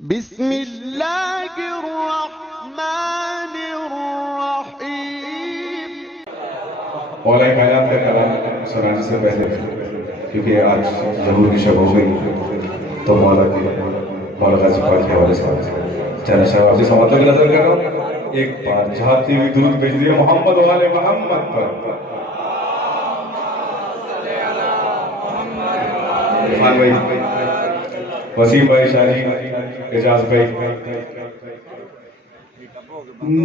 बिस्मिल्लाहिर्रहमानिर्रहीम। मौला कायनात का कलाम सुनाने से पहले, क्योंकि आज ज़हूर की शब हो गई, तो मौला गाजी पाक के हवाले से चला शाह आपकी समातों की नजर कर रहा हूँ। एक बार चाहती हुई दूध भेज दिया मोहम्मद वाले मोहम्मद पर। इरफान भाई, वसीम भाई, शाही, एजाज भाई,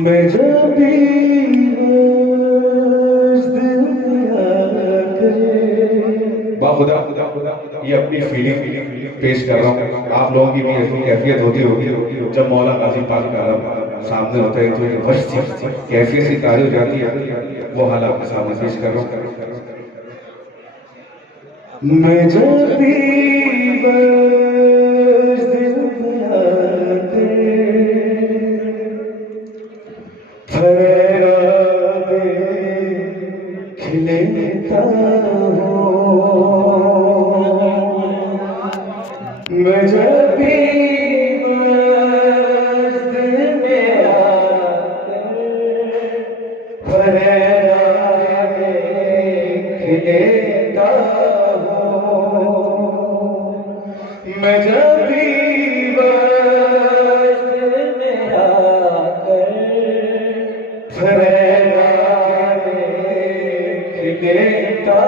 मैं जब भी बाखुदा ये अपनी फीलिंग पेश कर रहा हूँ। आप लोगों की भी ऐसी कैफियत होती होगी जब मौला गाजी पाक का सामने होता है, तो वश कैफियत सी तारी हो जाती है। वो हाल आपके सामने पेश कर रहा हूँ। मैं जब भी खिलेता मैं जब भी मस्जिद में आकर खिलेता मैं जब भी मस्जिद में आकर खिलेता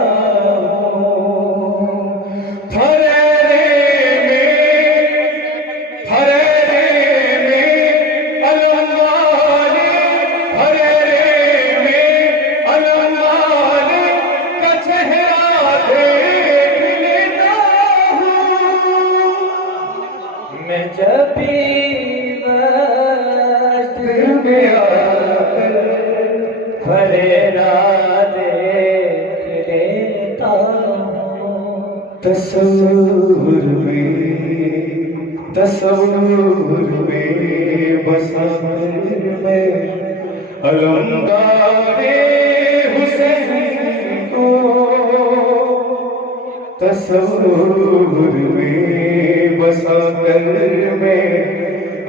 मैं जब भी मस्जिद में आकर फरेरा देख लेता हूँ। तस्वुर में बसा मैं अलमदारे हुसैन को। तस्वुर में बसा कर मैं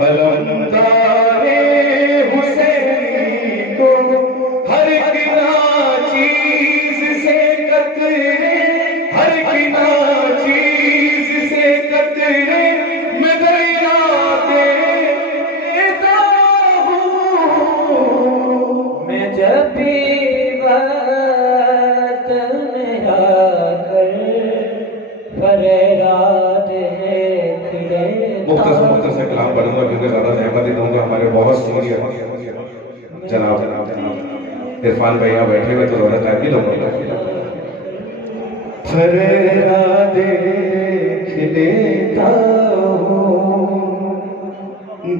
अलमदारे हुसैन को। हर किना चीज से कतरे, हर किना चीज से कतरे मैं दरिया देता हूँ। मैं जब भी बात में आकर फरेरा देख लेता हूँ। मुख्तसर से कलाम पढ़ूंगा, क्योंकि ज्यादा जहमत दूंगा। हमारे बहुत सीनियर जनाब इरफान भाई यहाँ बैठे हुए, तो ज्यादा टाइम नहीं लूंगा। फरेरा देख लेता हूँ,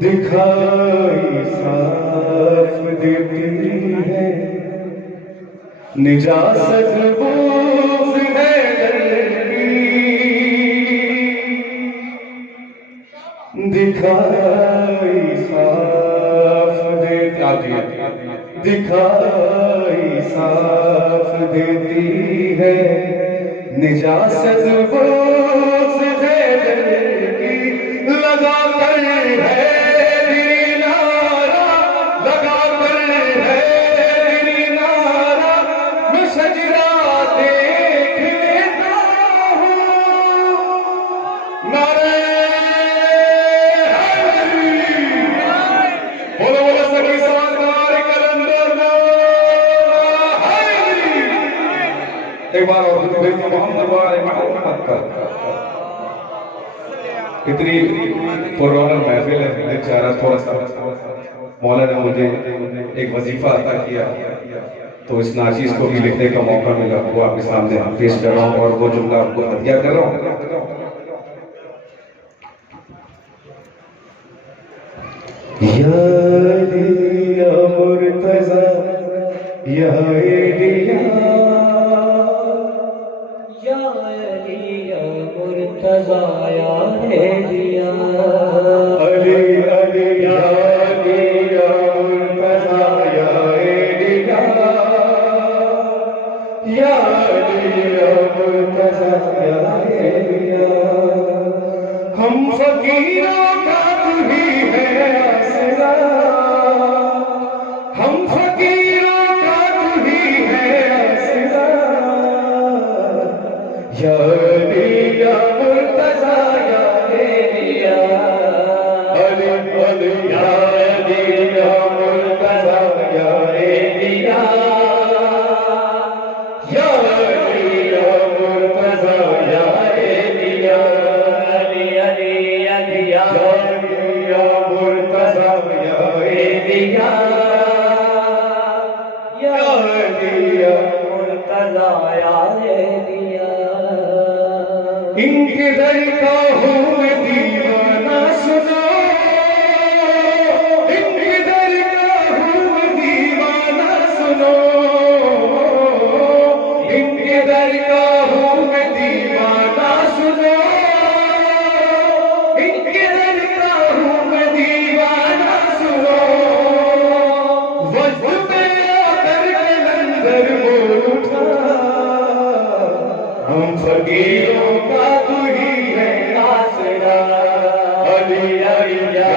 दिखाई साफ देती है, निजात बूज़ है दर्दी, दिखाई साफ देती, दिखाई साफ देती है, निजात बूज़ है दर्दी। लगा कर है एक बार और मोहम्मद का इतनी पुरौनक महफिल है, दिल चाह रहा थोड़ा सा मौला ने मुझे एक वजीफा अता किया, तो इस नाचीज को भी लिखने का मौका मिला, वो आपके सामने पेश कर रहा हूँ और वो जुमला आपको हदिया कर रहा हूँ। या मुर्तज़ा या एलिया, या एलिया मुर्तज़ा या एलिया, अली अली या एलिया मुर्तज़ा या एलिया, या एलिया मुर्तज़ा या एलिया। हम फकीरों का या मुर्तज़ा या एलिया या मुर्तज़ा या एलिया। इनके दर का हूँ मैं दीवाना सुनो, इनके दर का हूँ मैं दीवाना सुनो, इनके दर का हूँ मैं दीवाना सुनो, इनके दर का हूँ मैं दीवाना सुनो। वक्त में आकर कलंदर बोल उठा, हम फकीरों का तू ही है आसरा। अली अली या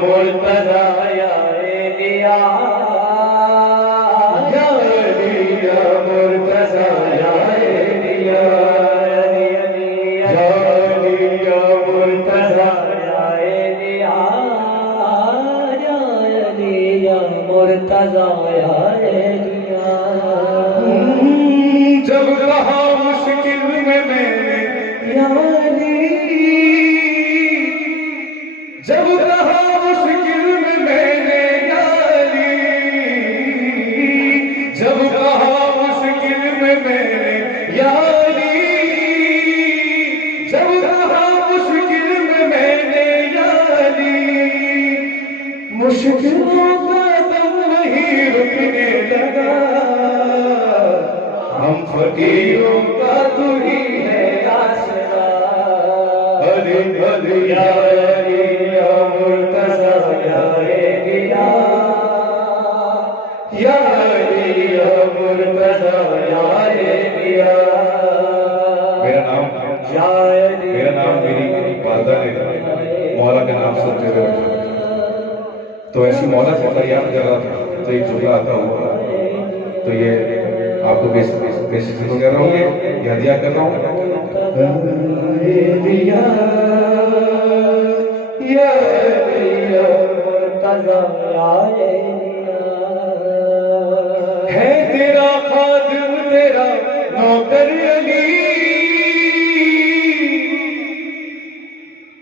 मुर्तज़ा या एलिया, या अली या मुर्तज़ा या एलिया, या अली या मुर्तज़ा या एलिया, या अली या मुर्तज़ा या एलिया। जब कहा मुश्किल में मैंने यारी, जब कहा मुश्किल में मैंने यारी, जब कहा मुश्किल में मैंने यारी, जब कहा मुश्किल में मैंने यारी, मुश्किलों का दम नहीं रुकने लगा। हम फकीरों का तू ही है आसरा। अली अली या मुर्तज़ा या एलिया, या अली या मुर्तज़ा या एलिया। मेरा नाम मेरी वालिदा ने मौला का नाम सुनते हुए रखा, तो ऐसी मौला से फरियाद कर रहा था तो एक जुमला आता हुआ, तो ये आपको पेश कर रहा हूँ, ये हदिया कर रहा हूँ। है तेरा खादिम तेरा नौकर अली,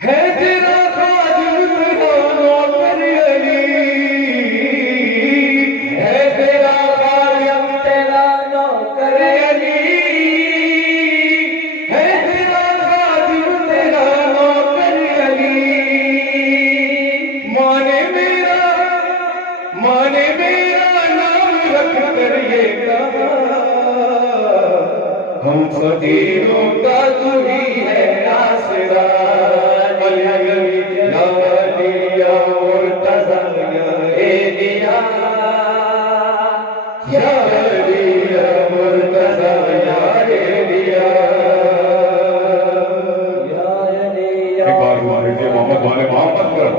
है तेरा खादिम तेरा नौकर अली, है तेरा खादिम तेरा नौकर अली, है तेरा खादिम तेरा नौकर अली। माने मेरा नाम रख कर ये कहा, हम फकीरों का तू ही है आसरा। अली या मुर्तज़ा या एलिया, या अली या मुर्तज़ा या एलिया, या अली या मोहम्मद वाले मोहम्मद कर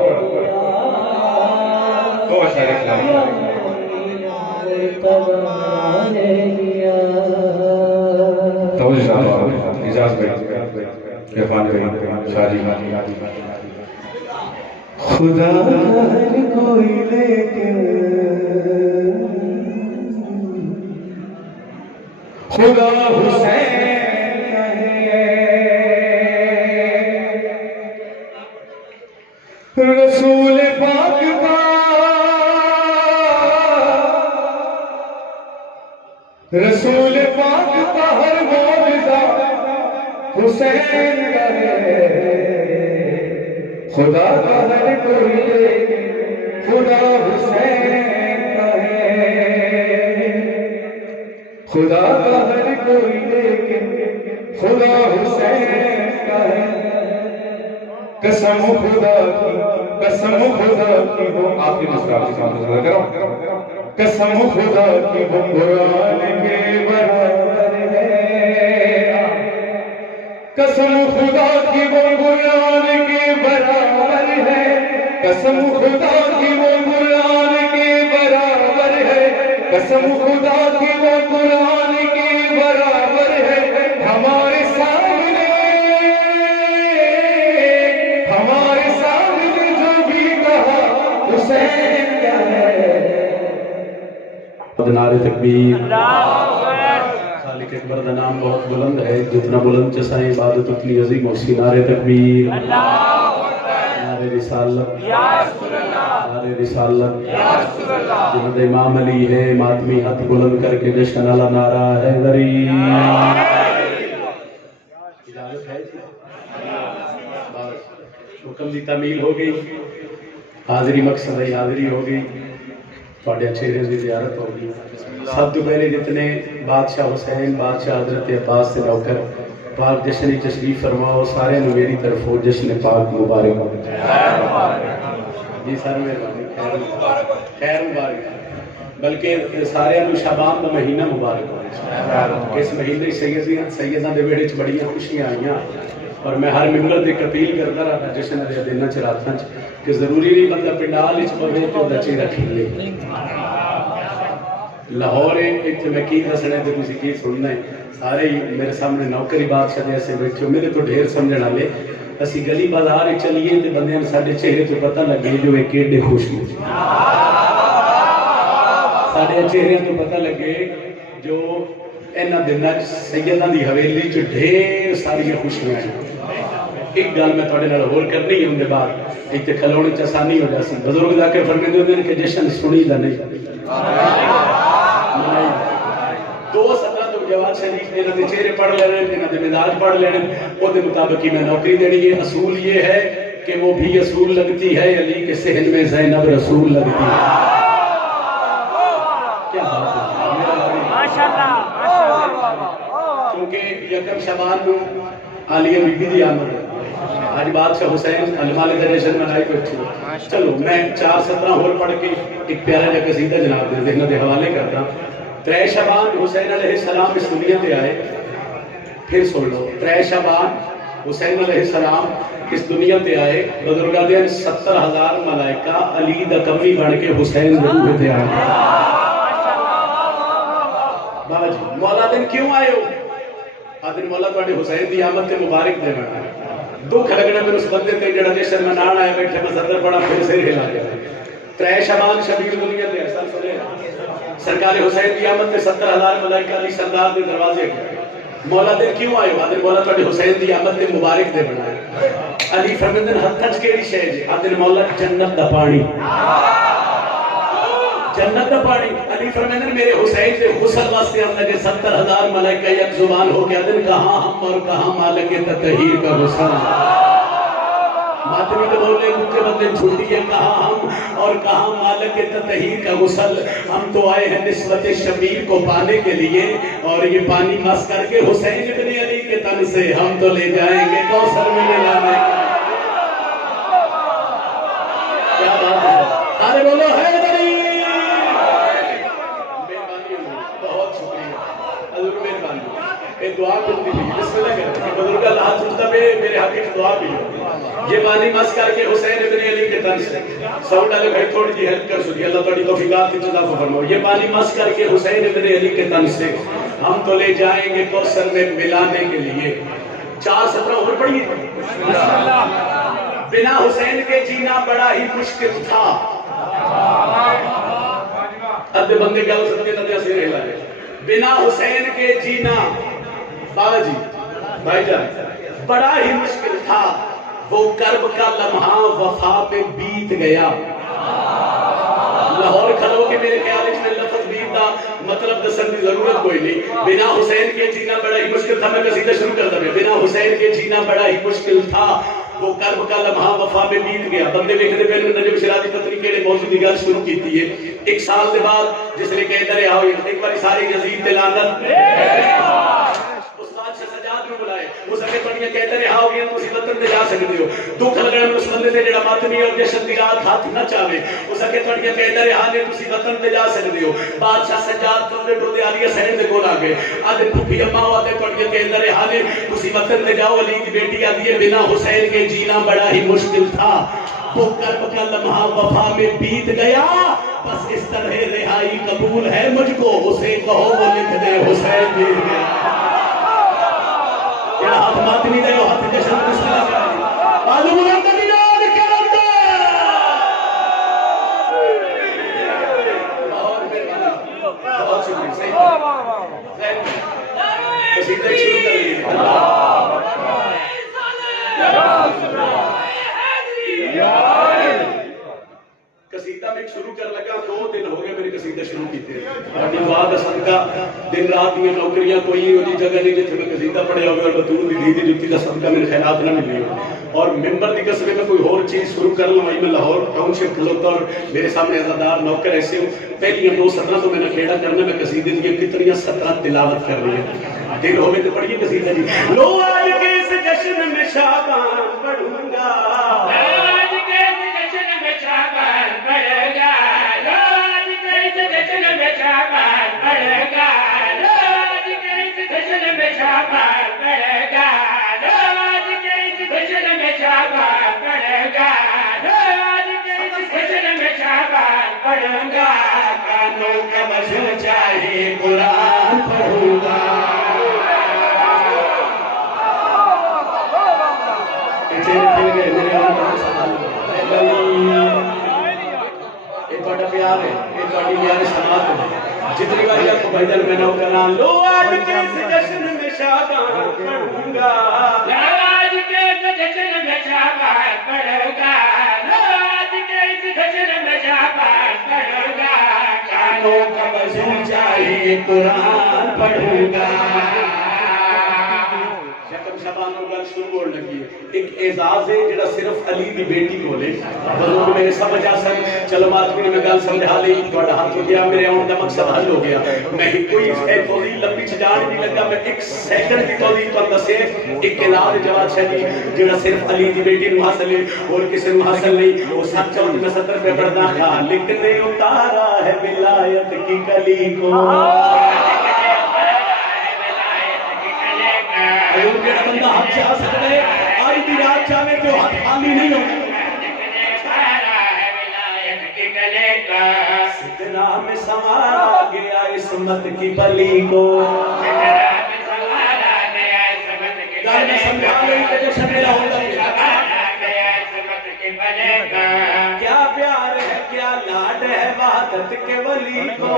तो खुदा हर कोई लेकिन खुदा हुसैन है, रसूल पाक का रसूल पाक का हर मौजज़ा हुसैन का है। खुदा का हर कोई लेकिन खुदा हुसैन का है। खुदा का हर कोई लेकिन खुदा हुसैन का है। कसम खुदा की वो आखिरी मुस्कुराहट के साथ गुज़ार करो। कसम खुदा की वो कुरान के बराबर है। कसम खुदा की वो कुरान के बराबर है। कसम खुदा की वो कुरान के बराबर है। कसम खुदा की वो कुरान के बराबर है। हमारे सामने जो भी कहा हुसैन क्या है। नारे तकबीर। खालिक अकबर का नाम बहुत बुलंद है, जितना बुलंद चसाएं इबादत उतनी अजीम उसकी। नारे तकबीर। नारे रिसालत नारे रिसालत जिन्होंने इमाम अली है मातमी हाथ बुलंद करके जश्न अला नारा हैदरी। इजाजत है जी? बस हुक्म की तामील हो गई, हाजिरी मकसद है हाजिरी हो गई, थोड़े चेहरे की ज़ियारत होगी। सब तो पहले जितने बादशाह हुसैन बादशाह हजरत अब्बास से नौकर पाक जश्न तशरीफ फरमाओ, सारे मेरी तरफ हो जश्न पाक मुबारक हो जी। सर मेहरबानी, खैर मुबारक, बल्कि सारे शाबान का महीना मुबारक हो। इस महीने सैयदा के वेड़े च बड़ियां खुशियां आईयां और मैं हर मिंबर से अपील करता रहा जश्न के दिनों च रातों कि जरूरी नहीं बंदा पिंडाल पवे तो चेहरा खिले। लाहौर इतने मैं की दसना तो तुम की सुनना है, सारे ही मेरे सामने नौकरी बादशाह के ऐसे बैठे मेरे तो ढेर समझने वाले। असी गली बाजार चलीए तो बंद साढ़े चेहरे तो पता लगे जो एक एडे खुश ने, साढ़े चेहरे तो पता लगे जो इन्होंने दिनों सैयदा की हवेली च ढेर सारिया खुशियां हैं। एक गल मैं थोड़े नाल होर करनी है, उनके बाद इतने खलोने च आसानी हो जाती। बुजुर्ग जाकर फरमाते होंगे कि जश्न सुनी दा नहीं। 2 सत्र तो जवाब शरीफ इन्हों के चेहरे पढ़ लेने, इन्हों के मिजाज पढ़ लेने, उसके मुताबिक ही मैं नौकरी देनी है। असूल ये है कि वो भी असूल लगती है अली के सहन में ज़ैनब रसूल लगती है। क्या बात है माशाअल्लाह। क्योंकि यकम शबान को आलिया बीबी की आमद है, आज बादशाह हुसैन अलमाले दर्शन मनाई बैठे। चलो मैं 4 सत्र होर पढ़ के एक प्यारा जहा कसीदा जनाब दे देना के हवाले करता। 3 शबान हुसैन अलैहिस्सलाम इस दुनिया पे आए, फिर सुन लो 3 शबान हुसैन अलैहिस्सलाम इस दुनिया पे आए। बुजुर्गां दे 70,000 मलाइका अली दा कमी बन के हुसैन दे रूह ते आए। बाबा जी मौला दिन क्यों आए हो? आदिन मौला तुहाडे हुसैन दी आमद ते मुबारक देना। दुख लगना मेरे उस बंदे ते जेड़ा जश्न मनाण आया बैठे मैं सदर पड़ा फिर सिर हिला गया। 3 शबान शबीर दुनिया ते ऐसा सुने सरकार हुसैन की आमद में 70,000 मलाइका अली सरदार के दरवाजे मौला दिन क्यों आए? आदिन मौला तुहाडे हुसैन की आमद में मुबारक दे बनाए। अली फरमांदे हत्थ च केड़ी शै है? आदिन मौला जन्नत दा पानी, जन्नत का पानी। अली फरमाते हैं मेरे हुसैन के गुस्ल वास्ते हम लगे 70,000 मलाइका एक जुबान हो गया दिन कहां हम और कहां मालिक ततहीर का गुस्ल। मातमी तो बोले मुझे बंदे छुट्टी है कहां हम और कहां मालिक ततहीर का गुस्ल। हम तो आए हैं निस्बत शबीर को पाने के लिए और ये पानी मस करके हुसैन इब्ने अली के तन से हम तो ले जाएंगे कौसर में मिलाने। क्या बात है, अरे बोलो है दुआ करती थी बिस्मिल्लाह करती बुजुर्ग अल्लाह सुनता मेरे हक की दुआ भी ये बानी मस करके हुसैन इब्ने अली के तन से सब डाले भाई थोड़ी सी हेल्प कर सुनिए अल्लाह थोड़ी तौफीकात की इजाफा फरमाओ। ये बानी मस करके हुसैन इब्ने अली के तन से हम तो ले जाएंगे कौसर में मिलाने के लिए। 4 सत्र और पढ़िए। बिना हुसैन के जीना बड़ा ही मुश्किल था। अद्दे बंदे क्या हो सकते थे सिर हिला गए। बिना हुसैन के जीना बाबा जी भाईजान बड़ा ही मुश्किल था। वो कर्ब का लम्हा वफा पे बीत गया। लाहौर खलो के मेरे ख्याल में लफ्ज बीत का मतलब दसन की जरूरत कोई नहीं। बिना हुसैन के जीना बड़ा ही मुश्किल था। मैं कसीदा शुरू कर दूं। बिना हुसैन के जीना बड़ा ही मुश्किल था। वो कर्ब का लम्हा वफा पे बीत गया। बंदे देखते पे नजब शरादी पत्नी केड़े मौजू की गल शुरू की है। 1 साल के बाद जिसने कहते रहे आओ एक बार सारी यजीद ते लानत सजाद में बुलाए उस अगे पढ़िया कहते रहे आओ ये तुसी वतन ते जा सकते हो। दुख लगना उस बंदे ते जेड़ा मातमी और जश्न दी रात हाथ न चावे उस अगे पढ़िया कहते रहे हां ने तुसी वतन ते जा सकते हो। बादशाह सजाद टोले टोले आलिया सैन दे कोल आ गए। आदे फुफी अम्मा वादे पढ़िया कहते रहे हां ने तुसी वतन ते जाओ। अली की बेटी आती है बिना हुसैन के जीना बड़ा ही मुश्किल था। वो कर्ब का लम्हा वफा में बीत गया। बस इस तरह रिहाई कबूल है मुझको उसे कहो वो लिख दे हुसैन जीत गया। हाथ मातमी दे हाथ जश्न बिस्मिल्लाह बाजू बुलंद कर याद करम दे। बहुत शुक्रिया सही कसीदा शुरू कर लीजिए। अल्लाह कसीदा में शुरू कर लगा 2 दिन हो गए मेरे कसीदे शुरू किए ਤੁਹਾਡੀ ਦੁਆ ਦਾ ਸਦਕਾ दिन रात ਦੀਆਂ ਨੌਕਰੀਆਂ ਕੋਈ ਉਹਦੀ ਜਗ੍ਹਾ ਨਹੀਂ ਜਿੱਥੇ ਮੈਂ ਕਸੀਦਾ ਪੜਿਆ ਹੋਵੇ ਔਰ ਬਤੂਰ ਦੀ धी दी जुत्ती ਦਾ ਸਦਕਾ ਮੇਰੇ ਖੈਰਾਤ ਨਾ ਮਿਲੇ और मिंबर की कसरे में कोई और चीज शुरू कर लूँ मैं लाहौर टाउनशिप खलोता और मेरे सामने अजादार नौकर ऐसे हो पहली 2:17 तो मैंने खेड़ा करना मैं कसीदे दी कितनी 17 तिलावत कर रही है दिल होवे तो पढ़िए कसीदा जी लो आज के इस जश्न में शाबान पढ़ूंगा आज के इस जश्न में शाबान पढ़ूंगा आज के इस जश्न में शाबान पढ़ूंगा आज के इस जश्न में शाबान पढ़ूंगा पढ़ूंगा कानों का वजन चाहे कुरान पढ़ूंगा प्यार है ये थोड़ी प्यार समात है जितनी बार आपको भजन में नौ करा लो आज के इस जश्न में शाबान पढ़ूंगा आज के इस जश्न में शाबान पढ़ूंगा आज के इस जश्न में शाबान पढ़ूंगा कानों का वजन चाहिए कुरान पढ़ूंगा शबान गल शुरू होने लगी है एक एजाज है जेड़ा सिर्फ अली दी बेटी कोले बुजुर्ग मेरे समझ आ सक चलो मातमी ने मैं गल समझा ली थोड़ा हाथ हो गया मेरे आने का मकसद हल हो गया मैं कोई तौजीह लंबी छजान नहीं लगा मैं 1 सेकंड की तौजीह तो दसे एक इलाज जवाब छड़ी जेड़ा सिर्फ अली दी बेटी नु हासिल है और किसी नु हासिल नहीं वो सच और मैं 70 पे पढ़दा था लिखने उतारा है विलायत की कली को बंदा हाथ से आ सकता है आज की रात चाहे तो हाथ खाली नहीं होगा सिदरा में संवारा गया इसमत की पली को क्या प्यार है क्या लाड है वहादत के वली को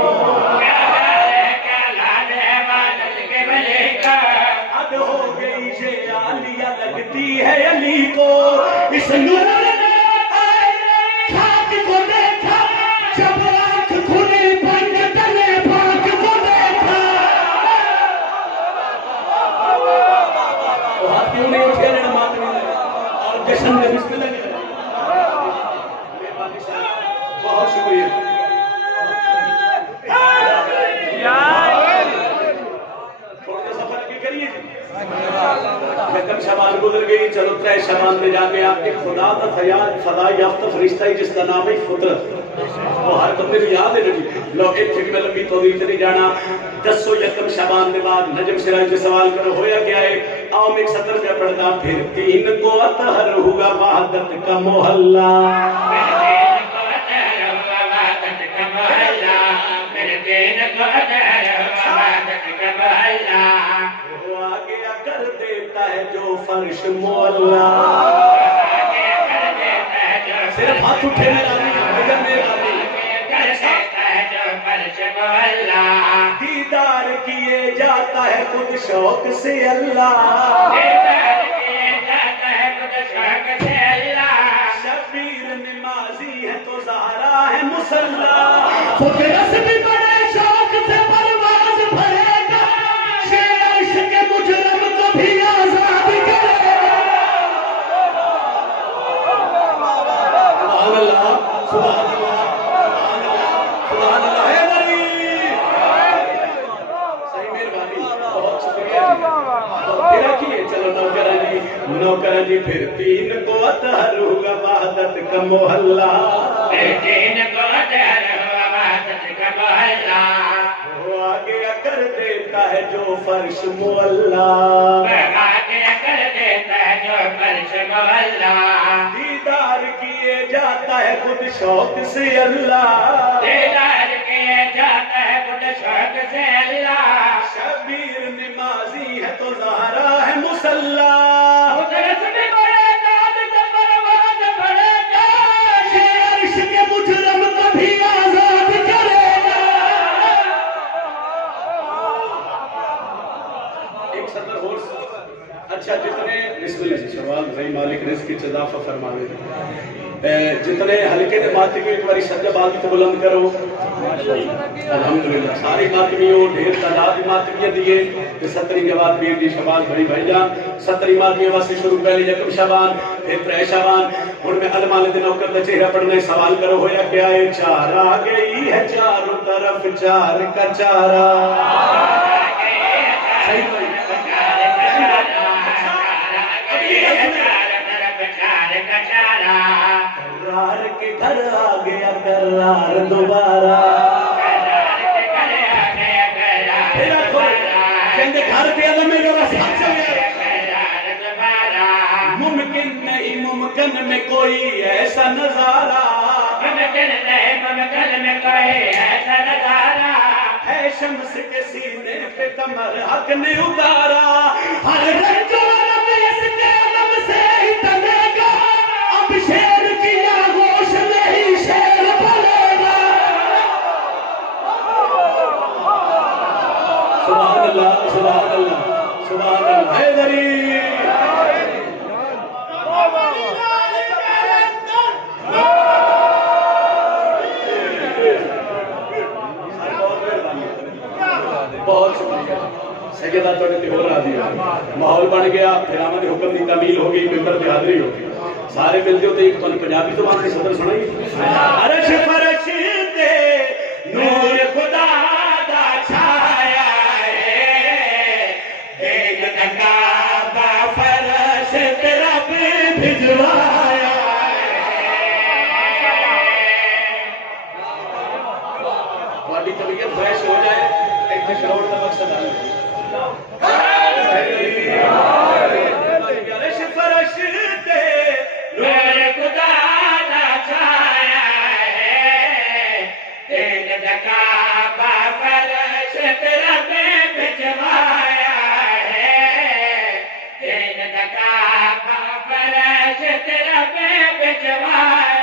हो गई से आलिया लगती है अली को इस नूर ने खाक को देखा जब आँख खुली बंद तले पाक को देखा तो हाथ क्यों नहीं उठे लेना मात नहीं और जश्न में बिस्मिल्लाह बहुत शुक्रिया शबान गुजर गई चलो 3 शबान में जाके आपके खुदा का फदा याफ्ता फरिश्ता है जिसका नाम है फितरत वो हर बंदे को याद है जी लो एक फिर में लंबी तौजीह चली जाना 10 यकम शबान के बाद नजम सिराज से सवाल करो होया क्या है आओ मैं 70 पे पढ़ता फिर 3 को अतहर हुआ वहादत का मोहल्ला कर देता है जो फर्श मोहल्ला सिर्फ हाथ उठे दीदार किए जाता है खुद शौक से अल्लाह शबीर नमाजी है तो ज़हरा है मुसल्ला खुद रस्म बड़े शौक से परवाज भरेगा शेर के मुजरम को भी आजाद करेगा सुभान अल्लाह सुभान अल्लाह सुभान अल्लाह है वली सही मेहरबानी बहुत शुक्रिया फिर रखिए चलो नौकर जी फिर 3 को अतहर हुआ वहादत का मोहल्ला 3 को अतहर हुआ वहादत का मोहल्ला वो आगे कर देता है जो फर्श मोहल्ला आगे कर देता है जो फर्श मोहल्ला दीदार किए जाता है खुद शौक से अल्लाह दीदार किए जाता है खुद शौक से अल्लाह शबीर नमाजी है तो ज़हरा है मुसल्ला अच्छा जितने बिस्मिल्लाह सवाल भाई मालिक रिज़्क़ की इज़ाफ़ा फरमावे जितने हल्के के मातमी एक बार सज्जा बात तो बुलंद करो। अल्हम्दुलिल्लाह सारे मातमियों ढेर तादाद मातमिया दिए तो 17 के बाद बीर दी शबान बड़ी भाईजान 17 मातमिया वास्ते शुरू पहले यकम शबान फिर 3 शबान और मैं अलमाल दिन औकर दा चेहरा पढ़ने सवाल करो होया क्या है। चार आ गई है चारों तरफ चार का चारा सही भाई करार के घर आ गया करार दोबारा घर पे मुमकिन नहीं मुमकिन में कोई ऐसा नजारा मुमकिन नहीं मुमकिन में कोई ऐसा नजारा है शम्स के सीने पे कमर हक ने उतारा हर रंजो इसके दम से ही तनेगा अब शेर की आगोश नहीं शेर बोलेगा। सुभान अल्लाह सुभान अल्लाह सुभान अल्लाह हैदरी बहुत शुक्रिया सैयदा थोड़े ते होर आ दिया माहौल बन गया फिर आमद हुक्म की तमील हो गई मेंबर की हाजिरी हो गई सारे मिलते हो तो एक तुम पंजाबी जुबान की सदर सुनाई अरश फरश ते नूर खुदा दा छाया है एक टका बा फरश ते रब भिजवाया तुम्हारी तबीयत फ्रेश हो जाए एक शरोड़ का मकसद है अरश फरश ते नूर खुदा दा छाया है तेल टका बा फरश ते रब भिजवाया है तेल टका बा फरश ते रब भिजवाया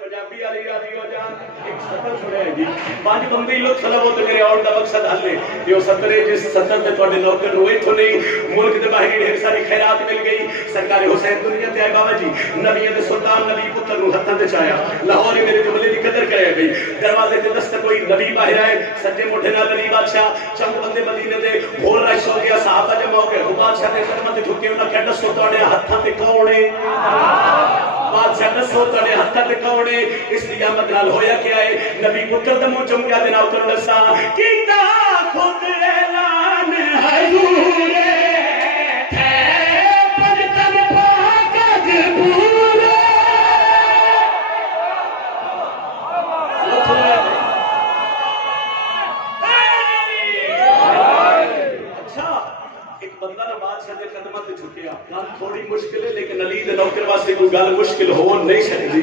पंजाबी वाली राजी हो जान एक सफर सुने जी पांच बंदे लोग सलाम हो तो मेरे और दा मकसद हल है जो सतरे जिस सतर पे ਤੁਹਾਡੇ नौकर ਨੂੰ इथों नहीं मुल्क के बाहर ढेर सारी खैरात मिल गई सरकार हुसैन दुनिया ते आए बाबा जी नबी दे सुल्तान नबी पुत्र नु हत्थां ते छाया लाहौर मेरे जुमले दी कदर करे गई दरवाजे ते दस्तक कोई नबी बाहर आए सज्जे मोढे नाल अली बादशाह चंद बंदे मदीने दे होर रश हो गया सहाबा जमा हो गए बादशाह दे कदमां ते झुके उन्हां कह दसो ਤੁਹਾਡੇ हत्थां ते कौन है बादशाह दसो ਤੁਹਾਡੇ हत्थां ते कौन है इस नियामत नाल होया क्या है नबी पुत्र दा मुंह चमकिया दे नाल तुहानू दसा कीता खुद ऐलान हजूर है पंजतन पाक जबूर अच्छा एक बंदा ना बादशाह दे कदमां ते झुकिया गल थोड़ी मुश्किल है लेकिन अली दे नौकर वास्ते कोई गल मुश्किल हो नहीं सकती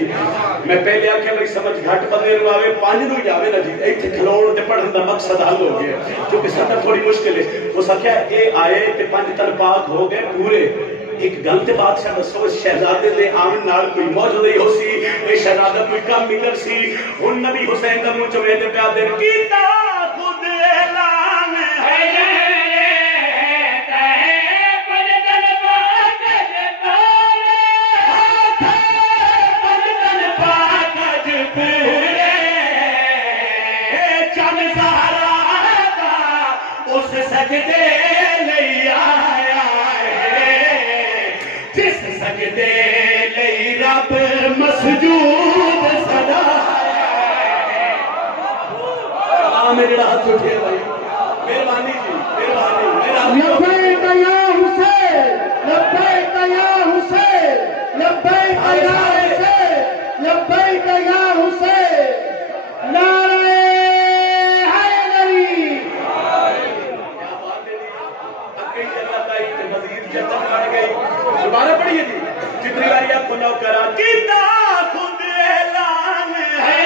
मैं पहले आख्या मेरी समझ घट बंदे नु आवे पांच नु ही आवे ना जी इत्थे खलोण ते पढ़न दा मकसद हल हो गया क्योंकि सतर थोड़ी मुश्किल है उस आख्या ए आए ते पंज तन पाक हो गए पूरे एक गल ते बादशाह दसो शहजादे दे आवन नाल कोई मौजूद ही हो सी ए शहजादा कोई काम भी कर सी हुन नबी हुसैन दा मुंह चमे ते प्यार दे कीता खुद ऐलान है सजदे लई आया है जिस सजदे लई रब मसजूद सदा मेरे हाथ उठे भाई मेहरबानी जी मेहरबानी लब्बैक या हुसैन लब्बैक या हुसैन लब्बैक या हुसैन लब्बैक या हुसैन नारे दोबारा पढ़िए जी जितनी बारी आप खुदा करा कीता खुद ऐलान है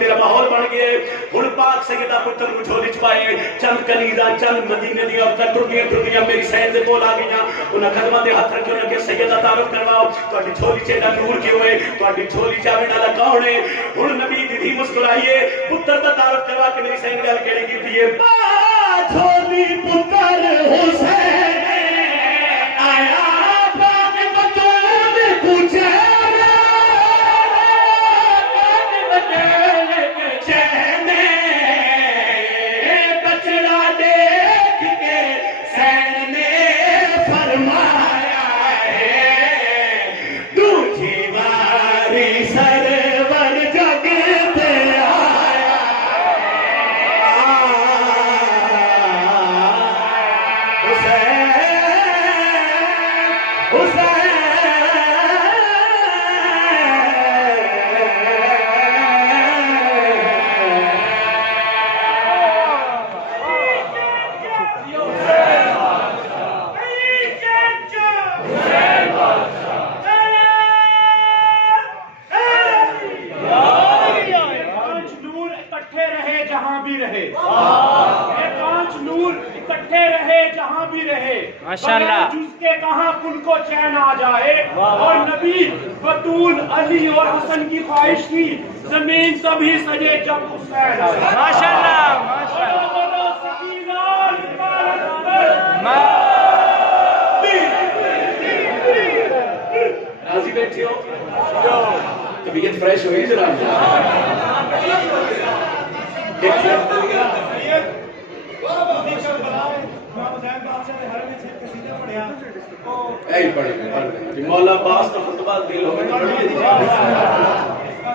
तेरा माहौल बन गया हुण पाक सैयदा पुत्र को झोली च पाए चंद कनीजा चंद मदीने दी औरतां टुरदियां मेरी सैन दे कोल आ गईयां उन्हां कदमां ते हत्थ रखे उन्हां के सैयदा तारुफ करवाओ तुहाडी झोली च एडा नूर क्यों है तुहाडी झोली च आवे वाला कौन है हुण नबी दी धी मुस्कुराइए पुत्र दा तारुफ करवा के मेरी सैन गल केड़ी कीती है झोली पुत्र हुसैन आया पाक बतूल पूछे माशाअल्लाह जिसके कहां उनको चैन आ जाए और नबी बतूल अली और हसन की ख्वाहिश की जमीन तभी सजे जब हुसैन आए माशाअल्लाह राजी बैठे हो तबीयत फ्रेश हुई जरा मौला अब्बास का खुतबा दिल हो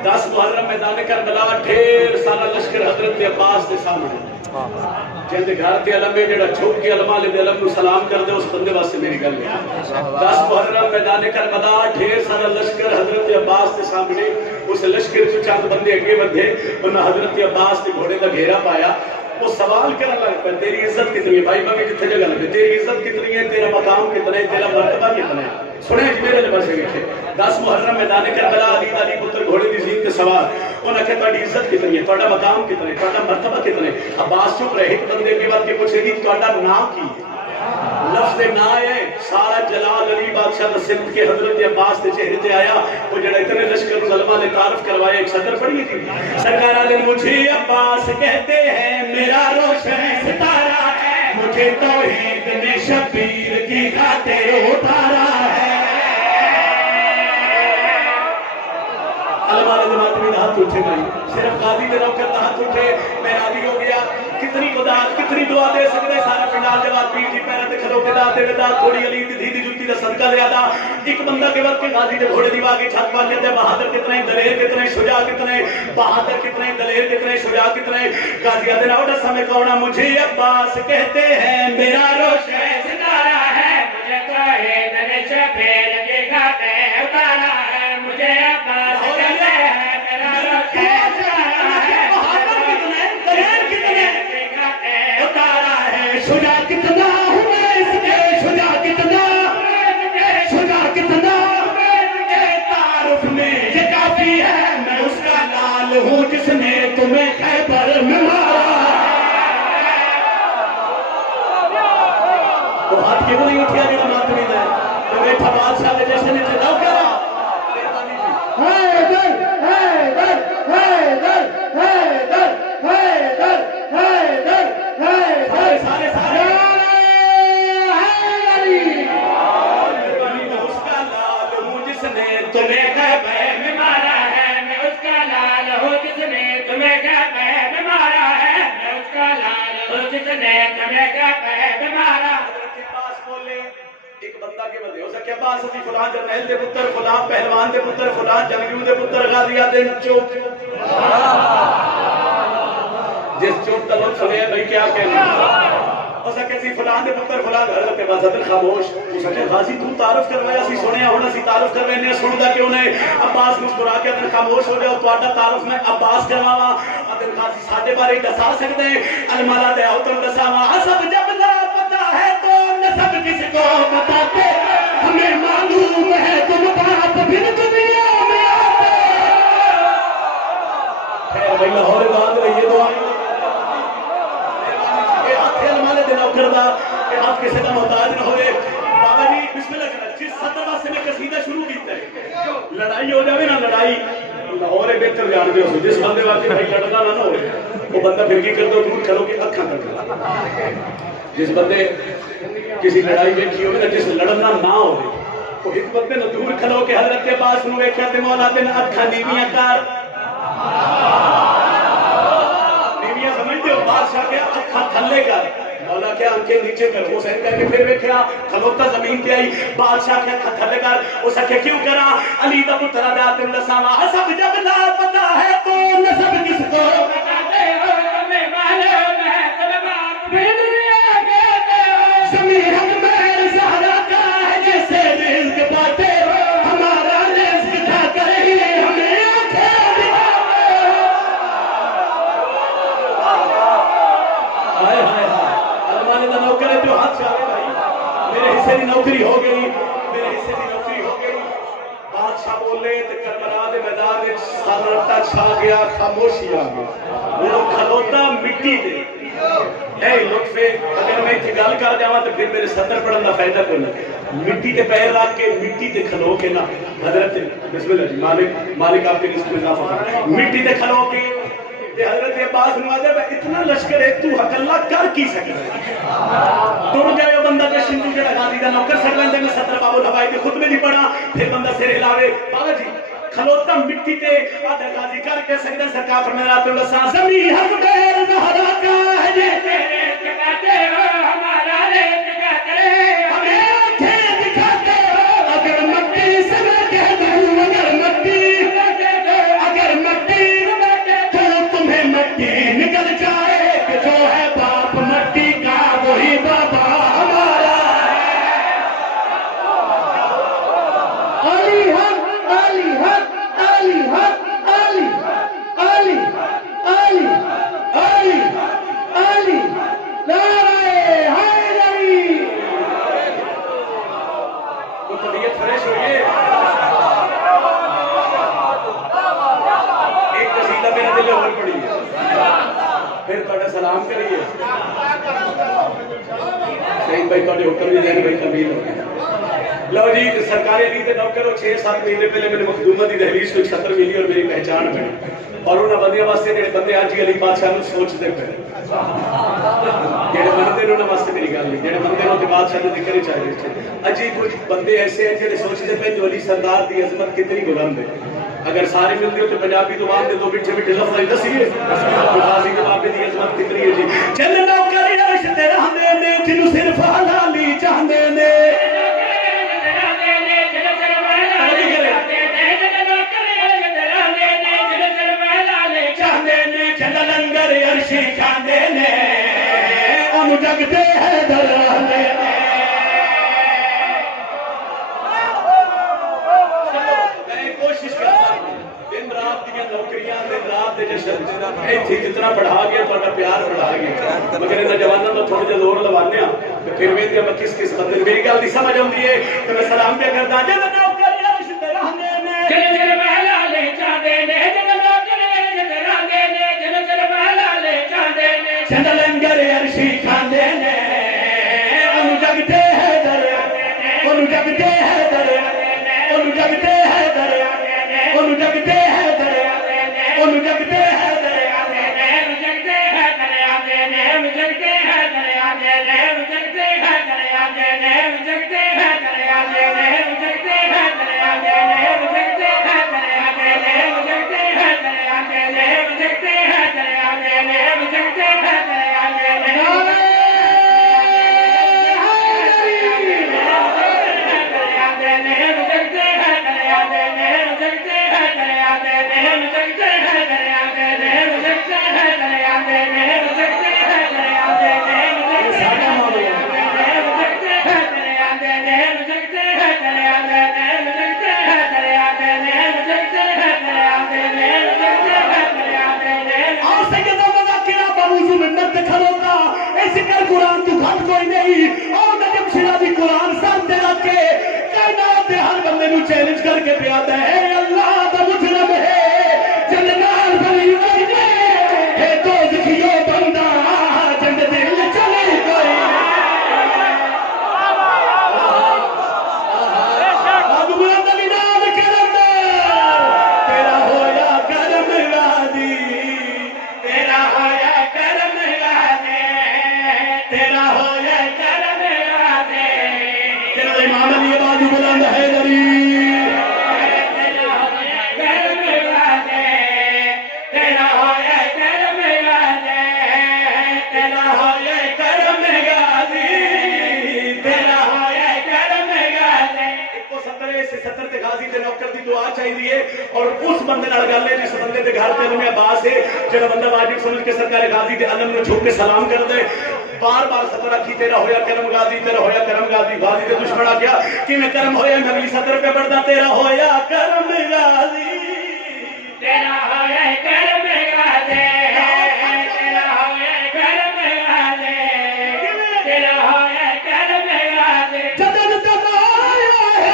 10 मुहर्रम मैदान करबला ढेर सारा लश्कर हजरत अब्बास के सामने जिंदे घर ते अलम है जेड़ा छुप के अलमा ले अलम नु सलाम कर दे उस बंदे वास्ते मेरी गल है 10 मुहर्रम मैदान करबला ढेर सारा लश्कर हजरत अब्बास के सामने उस लश्कर से चंद बंदे आगे बढ़े उन्हें हजरत अब्बास के घोड़े का घेरा पाया वो सवाल करने लग पे तेरी इज्जत कितनी है भाई बाकी कितने जगह लगे तेरी इज्जत कितनी है तेरा मकाम कितना है तेरा मर्तबा कितना है सुने मेरे लिबास से लिखे 10 मुहर्रम मैदान करबला अली पुत्र घोड़े की जीत के सवार उन्हें कहा तुम्हारी इज्जत कितनी है तुम्हारा मकाम कितना है तुम्हारा मर्तबा कितना है अब्बास चुप रहे बंदे के बाद के पूछेगी तुम्हारा नाम की लफ्ज़ ना है सारा जलाल अली बादशाह दा सिंध के हजरत अब्बास के चेहरे पे आया वो जड़ा इतने लश्कर ज़लमा ने तारफ करवाया एक सदर पढ़ी थी सरकार आले मुझे अब्बास कहते हैं मेरा रोशन सितारा है मुझे तौहीद में शबीर की खातिर उतारा है अलमाल जमात में हाथ उठे भाई सिर्फ काजी दे नौकर हाथ उठे मैं राजी हो गया कितनी खुदा कितनी दुआ दे सकते सारा पंडाल जवाब पीर जी पैर ते खलो के दाते वेदा थोड़ी अली दी दी जुत्ती दा सदका ज्यादा एक बंदा के वक्त के गाजी दे घोड़े दीवा के छत पर कहते बहादुर कितने दलेर कितने शुजा कितने बहादुर कितने दलेर कितने शुजा कितने गाजी दे नाउ दस में कौन मुझे अब्बास कहते हैं मेरा रोशन सितारा है मुझे कहे दने शबीर के खाते उतारा है मुझे अब्बास कहते हैं मेरा रोशन सितारा है बहादुर कितने दलेर कितने उतारा है शुजा कितना हुए इसके शुजा कितना तारुफ में ये काफी है मैं उसका लाल हूँ जिसने तुम्हें खैबर में मारा तो हाथ क्यों नहीं उठा जो मातमी है तो बैठा बादशाह के जैसे ने चलाओ करा हैदर हैदर हैदर हैदर हैदर हैदर हैदर सारे सारे उसका लाल हूँ जिसने तुम्हें खैबर में मारा है मैं उसका लाल हूँ जिसने तुम्हें खैबर में मारा है मैं उसका लाल हूँ जिसने तुम्हें खैबर में मारा के पास बोले एक बंदा के बंदे हो सके पास अभी फलां जरनैल दे पुत्र फलां पहलवान दे पुत्र फलां जंगजू दे पुत्र गाजिया दे चुप जिस चुप का लोग सुने भाई क्या कहना और सके सी फलां दे पुत्र फलां घर के बाद हदन खामोश वो सके गाजी तू तारुफ करवाया सी सुने हुन सी तारुफ करवेने सुनदा क्यों ने अब्बास मुस्कुरा के हदन खामोश हो जाओ ਤੁਹਾਡਾ तारुफ में अब्बास करवावा हदन गाजी साडे बारे दसा सकदे अलमाला दे आओ तुम दसावा सब जब ना पता है तो नसब किसको बताते हमें मालूम है तुम बात फिर दुनिया में आते भाई लाहौर दाद रही दुआ हाथ अलमाने दे नौकर दा हाथ किसी का मोहताज ना होवे। बाबा जी बिस्मिल्लाह करा जिस सतर वास्ते मैं कसीदा शुरू किया है लड़ाई हो जाए ना लड़ाई लाहौर बेहतर जान दे जिस बंदे वास्ते भाई लड़ना ना हो वो बंदा फिर की कर दो दूर खलो के अखा तक जिस बंदे किसी लड़ाई देखी हो ना जिस लड़ना ना हो वो एक बंदे ने दूर खलो के हजरत के पास नु वेख्या ते मौला दे अखा नीवियां कर नीवियां समझते हो बादशाह के अखा थल्ले कर मौला क्या आंखें नीचे कर हुसैन करके फिर वेख्या खलोता जमीन पे आई बादशाह के अखा थल्ले कर उस आखे क्यों करा अली दा पुत्र दा तुम दसावा सब जब ना पता है तो नसब किसको बताते हो हमें मालूम है तब बाप भी दुनिया कहते हो ज़मीन हक मेरे सहारा का है जैसे रिज़्क पाते हो हमारा रिज़्क था कर ही हमें आंखें दिखाते हो हाय हाय अलमाने दा नौकर है जो हाथ से आवे भाई मेरे हिस्से की नौकरी हो गई मेरे हिस्से की नौकरी हो गई। बादशाह बोले तो करबला के मैदान में सन्नाटा छा गया खामोशी आ गई वो खलोता मिट्टी दे ए लुत्फे अगर मैं इतनी गल कर जावा तो फिर मेरे सतर पढ़ने का फायदा कोई नहीं मिट्टी ते पैर रख के मिट्टी ते खलो के ना हजरत बिस्मिल्लाह जी मालिक मालिक आपके रिस्क में इजाफा करे मिट्टी ते खलो के हजरत अब्बास नवाजा में इतना लश्कर है तू हकल्ला कर की सकता तुर गए वो बंदा के सिंधु के गाजी का नौकर सरबंदे में सतर बाबुल हवाई के खुतबे नहीं पड़ा फिर बंदा सिर हिलावे बाबा जी खलोता मिट्टी ते आधा गाजी करके सजदा सरकार फरमाया तो सा ज़मीन हक मेरे सहारा का है जे तेरे कहते हो हमारा रे कहते हमें आंखें दिखाते हो अगर मट्टी से मैं कह दूं अगर मट्टी अगर मट्टी मट्टी निकल जाए कि जो है बाप मट्टी का वही बाबा हमारा है। अली हक अली हक अली हक अली अली अली अली अली नारे हैदरी वो तबीयत फ्रेश हुई है एक कसीदा मेरे दिल में पड़ी है फिर थोड़ा सलाम करिए शहीद भाई थोड़े हुक्म भी देने भाई कबीर लो जी सरकारी दी के नौकर 6-7 महीने पहले मैंने मखदूमा की दहलीज को छतर मिली और मेरी पहचान बनी और उन्होंने बंदियां वास्ते जेडे बंदे आज अली बादशाह नु सोचते पे जेडे मनते ने उन्हां वास्ते मेरी गल नहीं जेडे बंदे नु बादशाह ने जिक्र ही चाहिए अजी कुछ बंदे ऐसे हैं जेडे सोचते पे जो अली सरदार की अजमत कितनी बुलंद है अगर सारे मिलते हो तो पंजाबी तो बात दो मिठे मिठे लफ्ज़ दसिए गाजी के बाबे दी अजमत कितनी है जी चल नौकर अर्श ते रहंदे ने जिनु सिर्फ हलाली चाहंदे ने चल लंगर अर्शी खांदे ने ओनु जगते है दरहंदे कोशिश करता दिन रात दी नौकरियां दिन रात दे जश्न इत्थे जितना बढ़ा गया ਤੁਹਾਡਾ प्यार बढ़ा गया मगर इन जवानों में थोड़ा जोर लवाने तो फिर वेंदे मैं किस किस बंदे मेरी गल दी समझ आउंदी है तो मैं सलाम पे करदा जब नौकर अर्श ते रहंदे ने जल जल महला ले चाहंदे ने जल नौकर अर्श ते रहंदे ने जल जल महला ले चाहंदे ने चंद लंगर अर्शी खांदे ने ओनु जगते है दर ओनु जगते है दर ओनु जगते है दर ओनु जगते है दरिया ने ओनु जगते है दरिया ने जगते है दरिया ने जगते है दरिया ने जगते है दरिया ने जगते है दरिया ने जगते है दरिया ने जगते है दरिया ने जगते है दरिया ने जगते है दरिया ने जगते है दरिया ने कुरान तू घट कोई नहीं और नजम शिराजी कुरान सामने रख के कायनात दे हर बंदे नु चैलेंज करके पियादा है अल्लाह दा मुतलब है जन्नत वाली नौकर की दुआ चाहिए और उस बंदे नाल गल है जिस बंदे के घर ते अब्बास है जेड़ा बंदा वाजिब समझ के सरकार गाजी के अलम में झुक के सलाम कर दे बार बार सतर आखी तेरा होया करम गादी तेरा होया करम गादी गादी के दुश्मन आ गया कि मैं करम होया मैं अगली सतर पे पढ़दा तेरा होया करम गादी तेरा होया करम गादी तेरा होया करम गादी तेरा होया करम गादी जदन तक आया है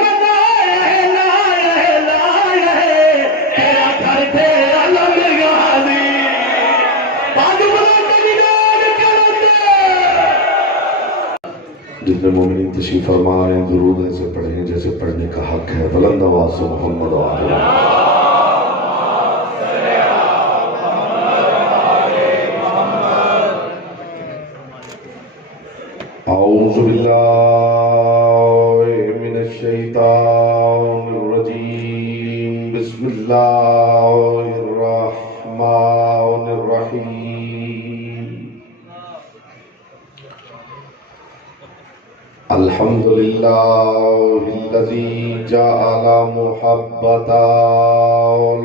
मनाया लाया तेरा घर तेरा अलम गादी बाजू जितने मोमिन तशरीफ फरमा हैं दुरूद ऐसे पढ़ें जैसे पढ़ने का हक है बुलंद आवाज से मोहम्मद औज़ु बिल्लाहि मिनश शैतानिर रजीम बिस्मिल्लाहिर रहमानिर रहीम अल्हम्दुलिल्लाहिल्लज़ी जअल मुहब्बता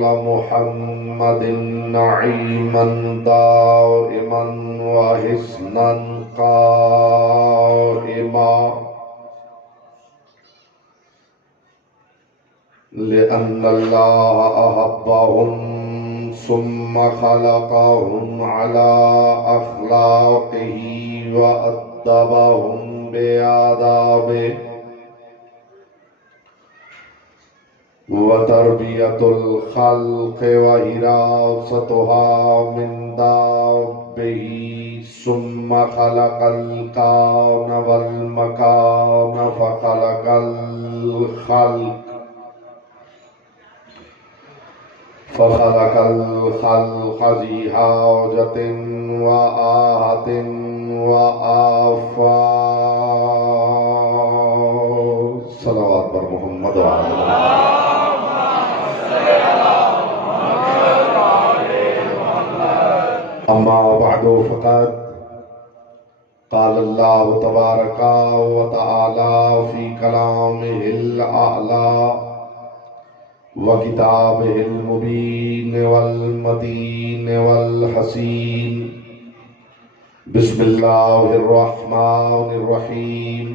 ला मुहम्मदिन नईमन दाइमन व हिस्नन काइमा लिअन्नल्लाह अहब्बहुम सुम्मा खलक़हुम अला अखलाक़िही व अद्दबहुम बेआदाबे व तरबियतुल खल्क़ व हिरासतुहा मिन दाब्बिही सुम्मा खलक़ल कान वल मकान फखलक़ल खल्क़ फखलक़ल खल्क़ ज़ी हाजतिन व आहतिन व आफा सलावत पर मोहम्मद अम्मा बअदु फ़क़द क़ाल अल्लाह तबारक व तआला फ़ी कलामिहिल अअला व किताबिहिल मुबीन वल मतीन वल हसीन बिस्मिल्लाहिर रहमानिर रहीम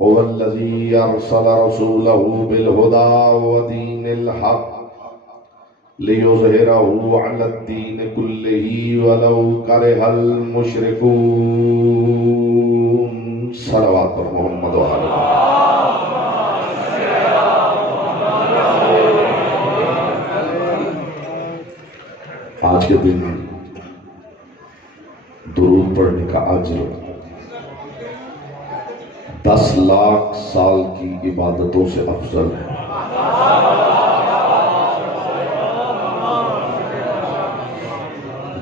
हुवल्लज़ी अरसल रसूलहु बिल हुदा व दीनिल हक़ लियुज़हिरहु अलद्दीन कुल्लिही वलौ करिहल मुशरिकून सलवात पर मोहम्मद व आले आज के दिन दुरूद पढ़ने का अज्र 10 लाख साल की इबादतों से अफजल है।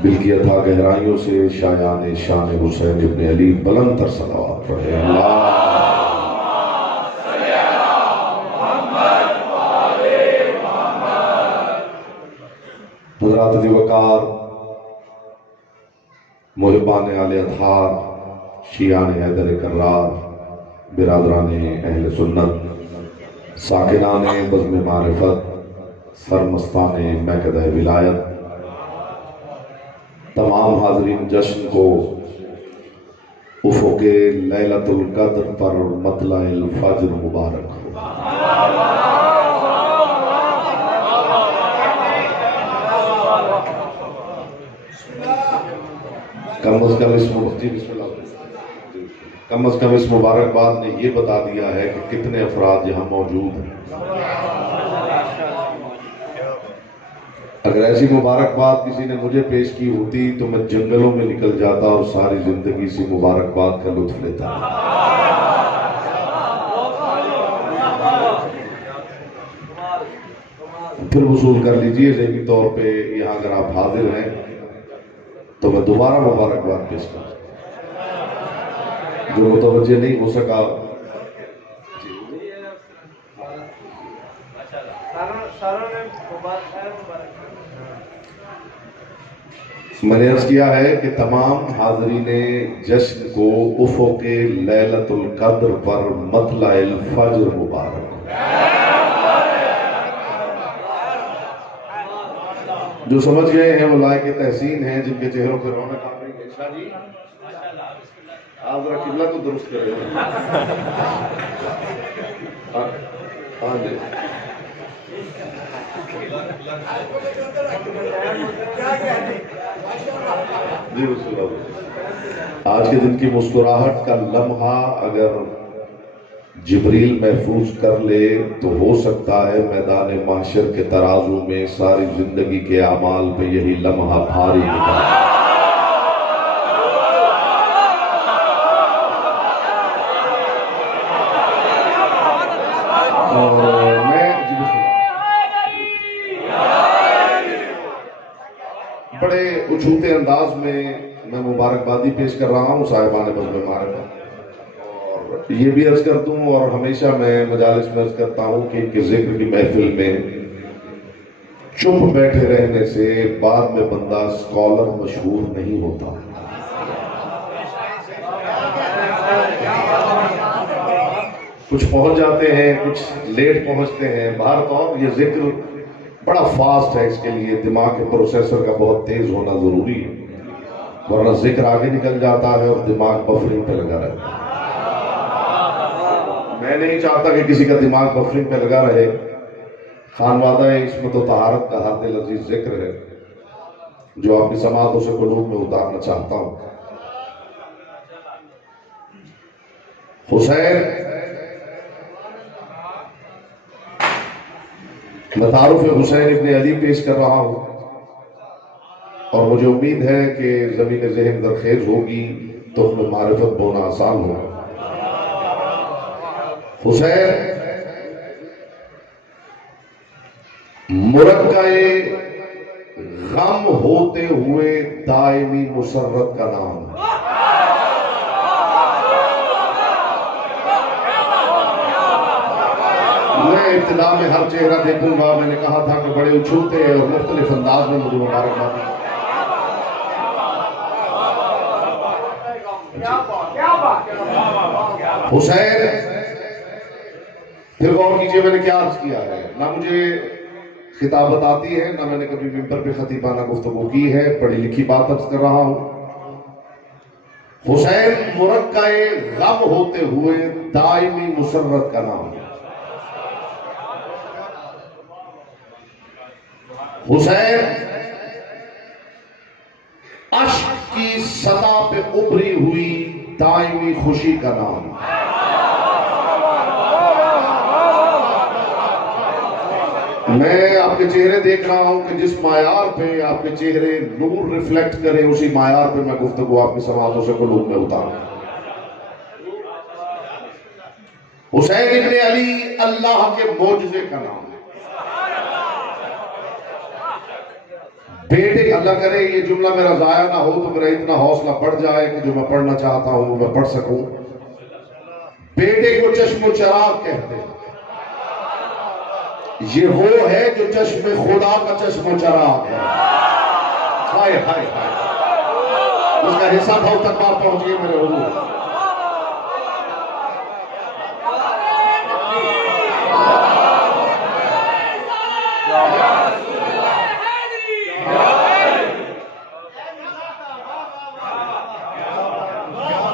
दिल की अथा गहराइयों से शायान शान हुसैन इब्न अली बुलंद तर सलावत पढ़े। हज़रात वकार मुहिबान आले अथार शियान हैदर कर्रार बिरादरान अहले सुन्नत साकिनान बज़्म मारिफत सरमस्तान महकद विलायत तमाम हाज़रीन जश्न को उफ़ुक़े लैलतुल क़द्र पर मतलाइल फ़ज्र मुबारक हो। कम अज़ कम इस मुबारकबाद ने ये बता दिया है कि कितने अफराद यहाँ मौजूद हैं। अगर ऐसी मुबारकबाद किसी ने मुझे पेश की होती तो मैं जंगलों में निकल जाता और सारी जिंदगी इसी मुबारकबाद का लुत्फ लेता। फिर वसूल कर लीजिए ज़हनी तौर पे यहाँ अगर आप हाजिर हैं तो मैं दोबारा मुबारकबाद पेश कर जो मुतवज्जे नहीं हो सका। मैंने अर्ज किया है कि तमाम हाज़रीन जश्न को उफ़ुक़े लैलतुल क़द्र पर मतलाइल फ़ज्र मुबारक। जो समझ गए हैं वो लायक तहसीन हैं, जिनके चेहरों पर रौनक आ रही है। शाह जी आप जरा किबला तो दुरुस्त करें। हाँ जी, जी आज के दिन की मुस्कुराहट का लम्हा अगर जिब्रील महफूज कर ले तो हो सकता है मैदान महशर के तराजू में सारी जिंदगी के अमाल पे यही लम्हा भारी निकले। और मैं बड़े उछूते अंदाज में मैं मुबारकबादी पेश कर रहा हूँ साहिबान बज़्म मारिफत। और ये भी अर्ज कर दूं, और हमेशा मैं मजालिस में अर्ज करता हूँ कि इनके जिक्र की महफिल में चुप बैठे रहने से बाद में बंदा स्कॉलर मशहूर नहीं होता। कुछ पहुंच जाते हैं, कुछ लेट पहुंचते हैं। बाहर तो ये जिक्र बड़ा फास्ट है, इसके लिए दिमाग के प्रोसेसर का बहुत तेज होना जरूरी है, वरना जिक्र आगे निकल जाता है और दिमाग बफरिंग पे लगा रहता है। मैं नहीं चाहता कि किसी का दिमाग बफरिंग पे लगा रहे। खानवादा इसमें तो तहारत का हर दिल अजीज जिक्र है जो आपकी समातों से कुलूब में उतारना चाहता हूं। हुसैन, मैं तारुफ हुसैन इब्न अली पेश कर रहा हूं और मुझे उम्मीद है कि जमीन ज़हन दरखेज होगी तो उसमें मारिफत बोना आसान होगा। हुसैन मुरक्काए गम होते हुए दायमी मुसर्रत का नाम है। मैं इब्तिदा में हर चेहरा देखूंगा। मैंने कहा था कि बड़े उछूते और मुख्तलिफ अंदाज में मुझे मुबारकबाद। हुसैन, फिर गौर कीजिए मैंने क्या अर्ज किया है। ना मुझे खिताबत आती है, ना मैंने कभी मिंबर पे खतीबाना गुफ्तगू की है, पढ़ी लिखी बात अर्ज कर रहा हूं। हुसैन मुरक्काए गम होते हुए दायमी मुसर्रत का नाम है। हुसैन अश्क की सतह पे उभरी हुई दायमी खुशी का नाम। मैं आपके चेहरे देख रहा हूं कि जिस मायार पे आपके चेहरे नूर रिफ्लेक्ट करें, उसी मायार पे मैं गुफ्तगू आपकी समातों से कुलूब में उतारूं। हुसैन इब्न अली अल्लाह के मोजज़े का नाम है। बेटे, अल्लाह करे ये जुमला मेरा जाया ना हो तो मेरा इतना हौसला बढ़ जाए कि जो मैं पढ़ना चाहता हूं मैं पढ़ सकूं। बेटे को चश्मो चराग कहते हैं। ये वो है जो चश्मे खुदा का चश्मो चराग है। हाय हाय हाय, उसका हिस्सा बहुत तक बात पहुंच गई मेरे हुजूर।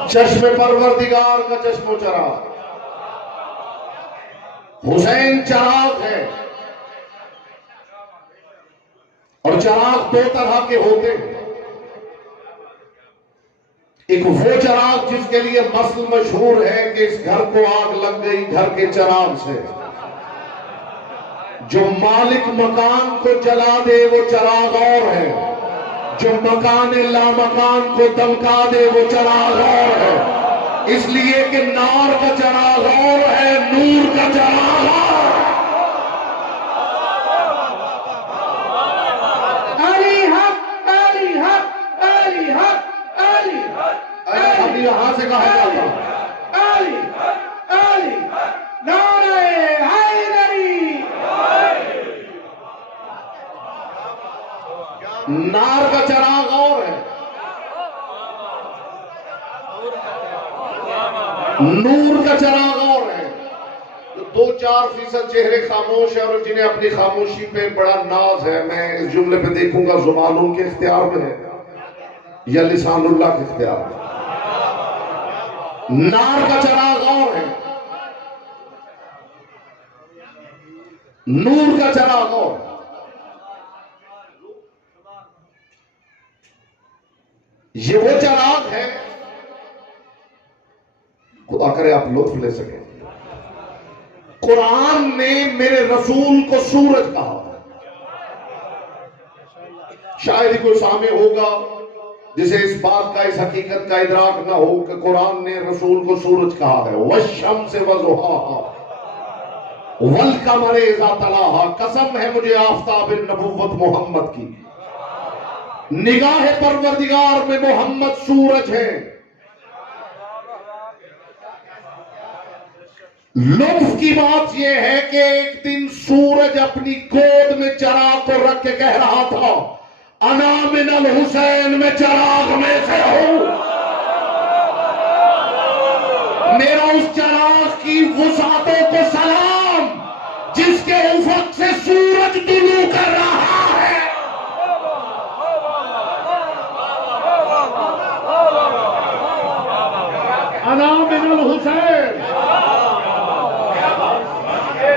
चश्मे परवरदिगार का चश्मो चराग। हुसैन चराग है, और चराग दो तरह के होते हैं। एक वो चराग जिसके लिए मसल मशहूर है कि इस घर को आग लग गई घर के चराग से। जो मालिक मकान को जला दे वो चराग और है, जो मकान लामकान को दमका दे वो चराग और है। इसलिए कि नार का चराग और है, नूर का चराग और है। अली हक अली हक अली हक अली हक। अरे यहां से कहा जाता अली अली नारे हैदरी। नार का चराग और है, नूर का चराग और है। 2-4% चेहरे खामोश है और जिन्हें अपनी खामोशी पे बड़ा नाज है, मैं इस जुमले पे देखूंगा जुबान उनके इख्तियार में है या लिसानुल्लाह के इख्तियार में। नार का चराग और है, नूर का चराग और। ये वो चराग है, खुदा करे आप लुत्फ ले सके। कुरान ने मेरे रसूल को सूरज कहा। शायद ही कोई सामे होगा जिसे इस बात का, इस हकीकत का इदराक ना हो कि कुरान ने रसूल को सूरज कहा है। वशम्स वज़ुहाहा वल कमर इज़ा तलाहा, कसम है मुझे आफ़ताब नबुव्वत मोहम्मद की, निगाह परवरदिगार में मोहम्मद सूरज है। लुत्फ की बात यह है कि एक दिन सूरज अपनी गोद में चराग को रख के कह रहा था, अना मिनल हुसैन, में चराग में से हूं। मेरा उस चराग की वुसातों को सलाम जिसके उफक से सूरज तुलू कर रहा है। अना मिनल हुसैन।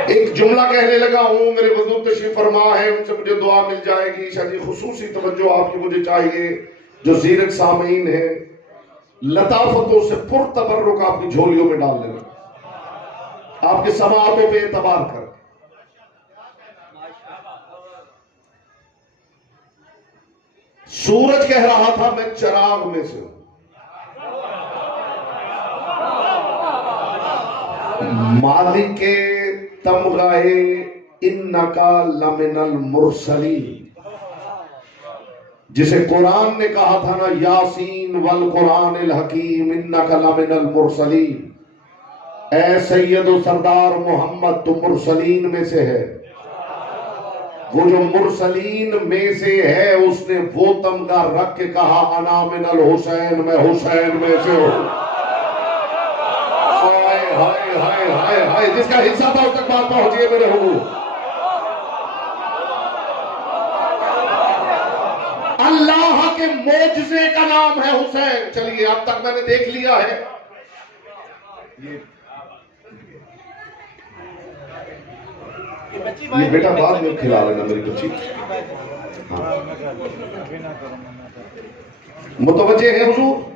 एक जुमला कहने लगा हूं, मेरे वजूद तशरीफ फरमा है, उनसे मुझे दुआ मिल जाएगी। शायद खुसूसी तवज्जो आपकी मुझे चाहिए। जो जीरक सामीन है, लताफतों से पुरतबर्रुक आपकी झोलियों में डाल लेना, आपके समातों पे एतबार कर। सूरज कह रहा था मैं चराग में से हूं। मालिक के तमगाए इन्नका लमिनल मुरसलीन, जिसे कुरान ने कहा था ना, यासीन वल कुरानिल हकीम इन्नका लमिनल मुरसलीन। ऐ सैयद सरदार मोहम्मद, तुम मुरसलीन में से है। वो जो मुरसलीन में से है उसने वो तमगा रख के कहा, अना मिनल हुसैन, मैं हुसैन में से हूं। हाय हाय हाय हाय हाय, जिसका हिस्सा था उस तक बात पहुंची है मेरे हुजूर। अल्लाह के मोजज़े का नाम है हुसैन। चलिए अब तक मैंने देख लिया है, ये बेटा बाद में खिला लेना मेरी बच्ची। मुतवज्जे है हुजूर।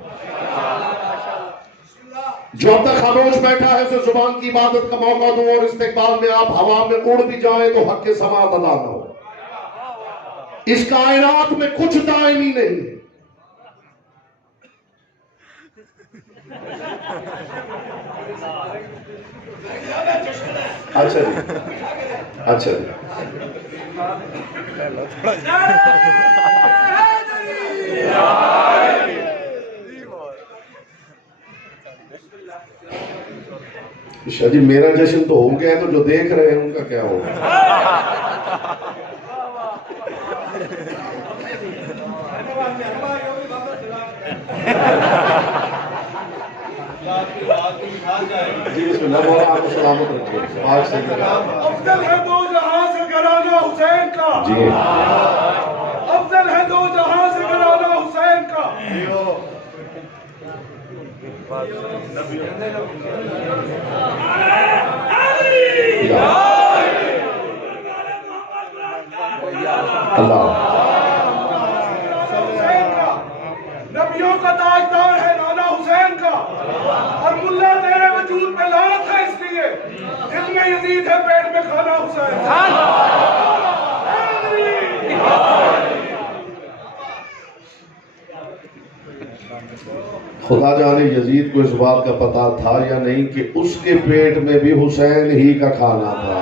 जो अब तक खामोश बैठा है उसे जुबान की इबादत का मौका दूं और इस्तिकबाल में आप हवा में उड़ भी जाए तो हक के समात अदा ना हो। इस कायनात में कुछ दायमी नहीं। अच्छा जी, अच्छा जी। शाह जी मेरा जश्न तो हो गया है, तो जो देख रहे हैं उनका क्या होगा? जी बिस्मिल्लाह, मौला आपको सलामत रखिए। अफजल है दो जहां से घराना हुसैन का। जी अफजल है दो जहां से घराना हुसैन का। अल्लाह नबियों का ताजदार है नाना हुसैन का, और मुल्ला तेरे वजूद पे लानत है, इसलिए इल्म यजीद है पेट में खाना हुसैन। खुदा जाने यजीद को इस बात का पता था या नहीं कि उसके पेट में भी हुसैन ही का खाना था।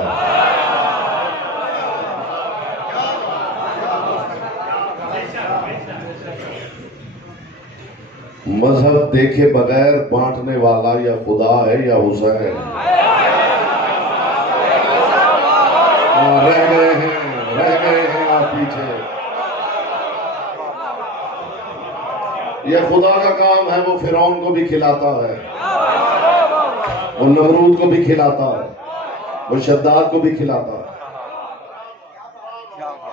मजहब देखे बगैर बांटने वाला या खुदा है या हुसैन। रह गए हैं आप पीछे। ये खुदा का काम है, वो फिरौन को भी खिलाता है, वो नमरूद को भी खिलाता है। वो शद्दाद को भी खिलाता है।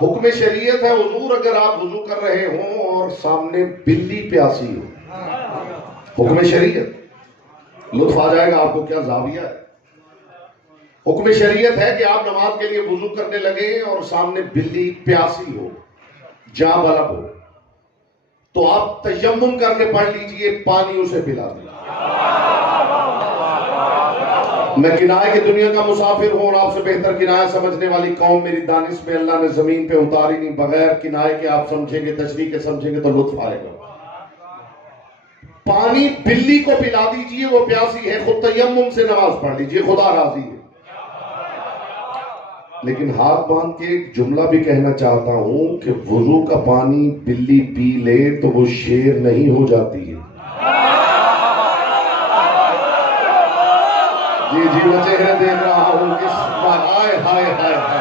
हुक्म शरीयत है हुजूर, अगर आप वुजू कर रहे हो और सामने बिल्ली प्यासी हो, हुक्म शरीयत, लुत्फ आ जाएगा आपको क्या जाविया है। हुक्म शरीयत है कि आप नमाज के लिए वुजू करने लगे और सामने बिल्ली प्यासी हो, जां बलब हो, तो आप तयम्मुम करके पढ़ लीजिए, पानी उसे पिला दीजिए। मैं किनाए की दुनिया का मुसाफिर हूं और आपसे बेहतर किनाया समझने वाली कौम मेरी दानिश में अल्लाह ने जमीन पे उतारी नहीं। बगैर किनाए के आप समझेंगे, तशरीह के समझेंगे तो लुत्फ आएगा। पानी बिल्ली को पिला दीजिए, वो प्यासी है, खुद तयम्मुम से नमाज पढ़ लीजिए, खुदा राजी है। लेकिन हाथ बांध के एक जुमला भी कहना चाहता हूं कि वुजू का पानी बिल्ली पी ले तो वो शेर नहीं हो जाती है। जी जी, मैं चेहरे देख रहा हूं किस हाय हाय हाय हाय।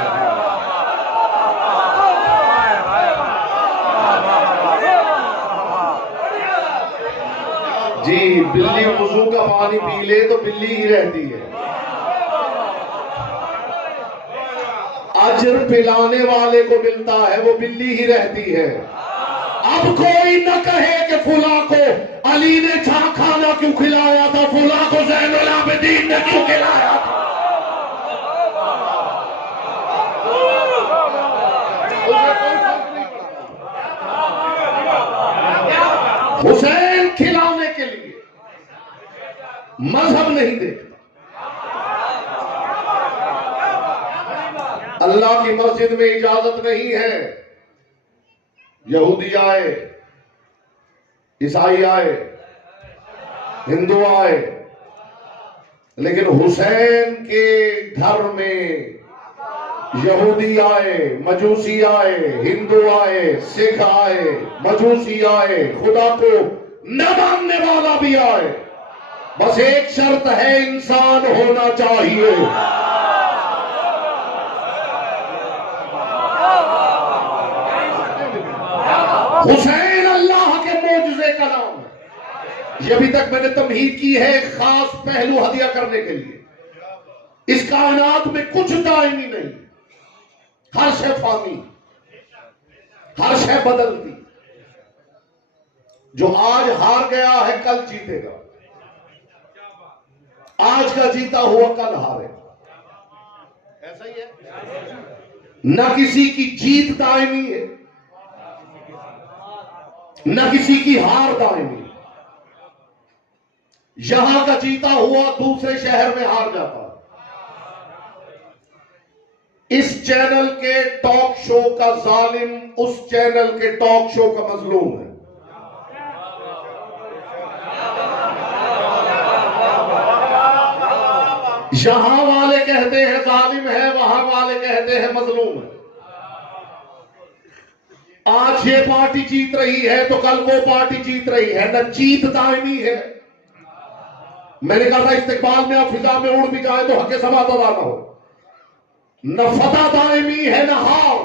जी, बिल्ली वुजू का पानी पी ले तो बिल्ली ही रहती है। अजर पिलाने वाले को मिलता है, वो बिल्ली ही रहती है। अब कोई न कहे कि फुला को अली ने खाना क्यों खिलाया था, फुला को ज़ैनुल आबिदीन ने क्यों खिलाया था। हुसैन खिलाने के लिए मजहब नहीं देखता। अल्लाह की मस्जिद में इजाजत नहीं है, यहूदी आए, ईसाई आए, हिंदू आए, लेकिन हुसैन के घर में यहूदी आए, मजूसी आए, हिंदू आए, सिख आए, मजूसी आए, खुदा को न मानने वाला भी आए। बस एक शर्त है, इंसान होना चाहिए। हुसैन अल्लाह के मोजज़े का नाम है। ये अभी तक मैंने तमहीद की है एक खास पहलू हदिया करने के लिए। इस कायनात में कुछ दायमी नहीं, हर शय फानी, हर शय बदलती। जो आज हार गया है कल जीतेगा, आज का जीता हुआ कल हारेगा, ऐसा ही है। न किसी की जीत दायमी है, न किसी की हार दायमी। यहां का जीता हुआ दूसरे शहर में हार जाता। इस चैनल के टॉक शो का जालिम उस चैनल के टॉक शो का मजलूम है। यहां वाले कहते हैं जालिम है, वहां वाले कहते हैं मजलूम है। आज ये पार्टी जीत रही है तो कल वो पार्टी जीत रही है, न जीत दायमी है। मैंने कहा था इस्तिकबाल में आप फिजा में उड़ भी जाए तो हक समात अदा ना हो। न फतह दायमी है न हार।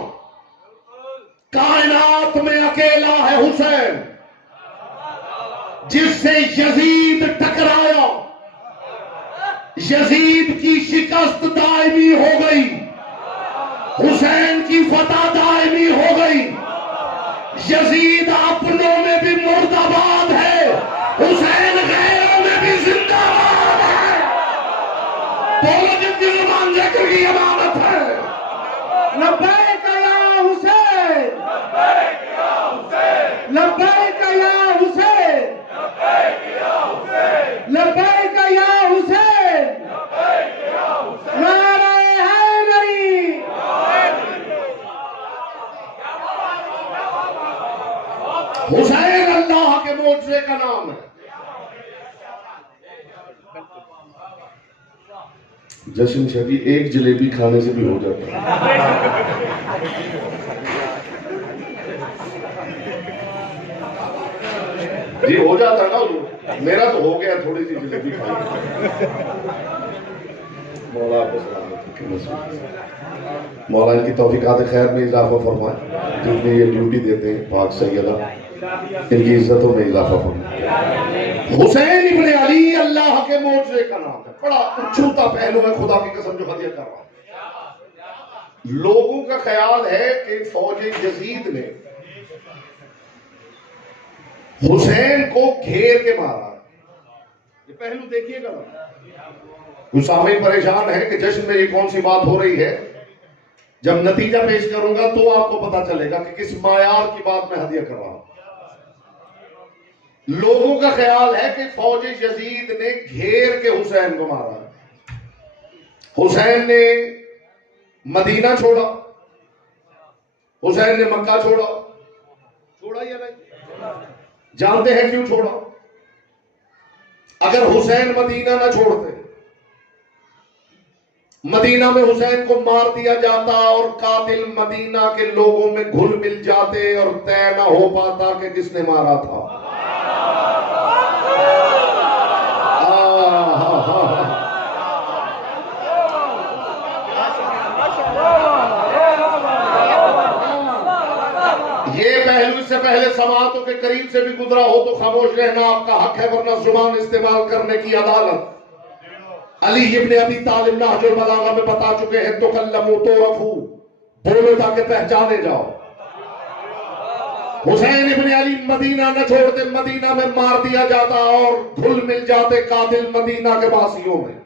कायनात में अकेला है हुसैन, जिससे यजीद टकराया, यजीद की शिकस्त दायमी हो गई, हुसैन की फतह दायमी हो गई। यजीद अपनों में भी मुर्दाबाद है, हुसैन गैरों में भी जिंदाबाद है। बोलो जिनकी जुबान जिक्र की इमामत है। लब्बैक या हुसैन, लब्बैक या हुसैन, लब्बैक या हुसैन, लब्बैक या हुसैन, नारे हैदरी। हुसैन अल्लाह के मोजज़े का नाम है। जश्न शबी एक जलेबी खाने से भी हो जाता है। जी हो जाता ना, मेरा तो हो गया, थोड़ी सी जलेबी खाई। मौला आपको सलामत रखे, मौला इनकी तौफीकात खैर में इजाफा फरमाए, जिनमें ये ड्यूटी देते हैं पाक सैयदा। इनकी इज्जतों में इजाफा फरमाए। हुसैन इब्ने अली अल्लाह के मोजज़े का नाम है। बड़ा उछूता पहलू है, खुदा की कसम जो हदिया कर रहा हूं। लोगों का ख्याल है कि फौज यजीद ने हुसैन को घेर के मारा। ये पहलू देखिएगा ना, कुछ सामने परेशान है कि जश्न में ये कौन सी बात हो रही है। जब नतीजा पेश करूंगा तो आपको पता चलेगा कि किस मायार की बात मैं हदिया कर रहा हूं। लोगों का ख्याल है कि फौज यजीद ने घेर के हुसैन को मारा। हुसैन ने मदीना छोड़ा, हुसैन ने मक्का छोड़ा। छोड़ा या नहीं? जानते हैं क्यों छोड़ा? अगर हुसैन मदीना ना छोड़ते, मदीना में हुसैन को मार दिया जाता और कातिल मदीना के लोगों में घुल मिल जाते और तय ना हो पाता कि किसने मारा था। ये पहलू इससे पहले समातों के करीब से भी गुजरा हो तो खामोश रहना आपका हक है, वरना जुबान इस्तेमाल करने की अदालत। अली इब्ने अबी तालिब नहजुल बलागा में बता चुके हैं, तो कल्लमू तो रफू, बोलो ताकि पहचाने जाओ। हुसैन इब्ने अली मदीना न छोड़ते, मदीना में मार दिया जाता और घुल मिल जाते कातिल मदीना के वासियों में।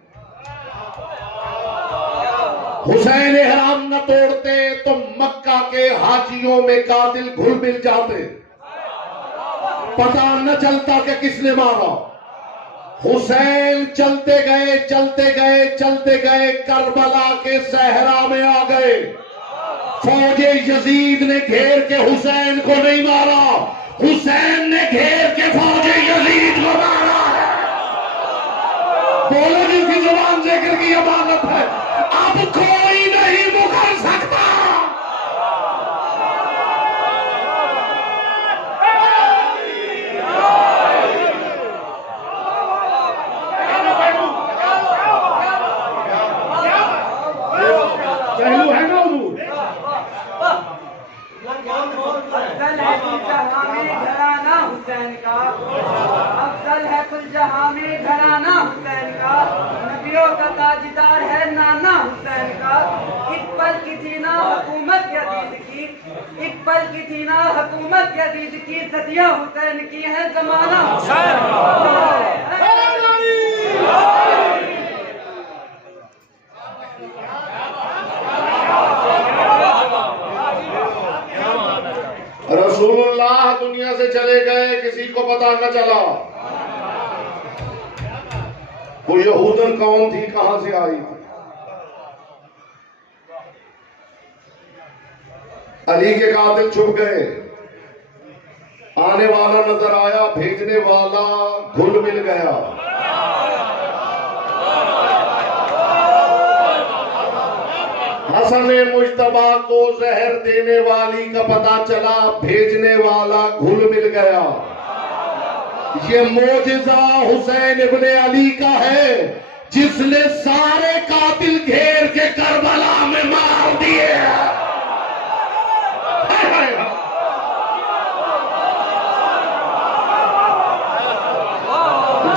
हुसैन एहराम न तोड़ते तो मक्का के हाजियों में कातिल घुल मिल जाते, पता न चलता कि किसने मारा। हुसैन चलते गए चलते गए चलते गए, करबला के सहरा में आ गए। फौज यजीद ने घेर के हुसैन को नहीं मारा, हुसैन ने घेर के फौज यजीद को मारा है। बोलो जिसकी जुबान जिक्र की अमानत है, अब कोई नहीं मुकर सकता। पहलू है ना उधर। घराना हुसैन का अफजल है कुल जहां में, घराना हुसैन का नबियों का ताजदार है नाना हुसैन का। एक पल की थी ना हुकूमत यजीद की, एक पल की थी ना हुकूमत यजीद की, सदियां हुसैन की है जमाना हुसैन। रसूलुल्लाह दुनिया से चले गए, किसी को पता न चला वो यहूदन कौन थी, कहां से आई थी। अली के कातिल छुप गए, आने वाला नजर आया, भेजने वाला घुल मिल गया। हसन मुश्तबा को जहर देने वाली का पता चला, भेजने वाला घुल मिल गया। ये मोजिजा हुसैन इब्ने अली का है, जिसने सारे कातिल घेर के करबला में मार दिए।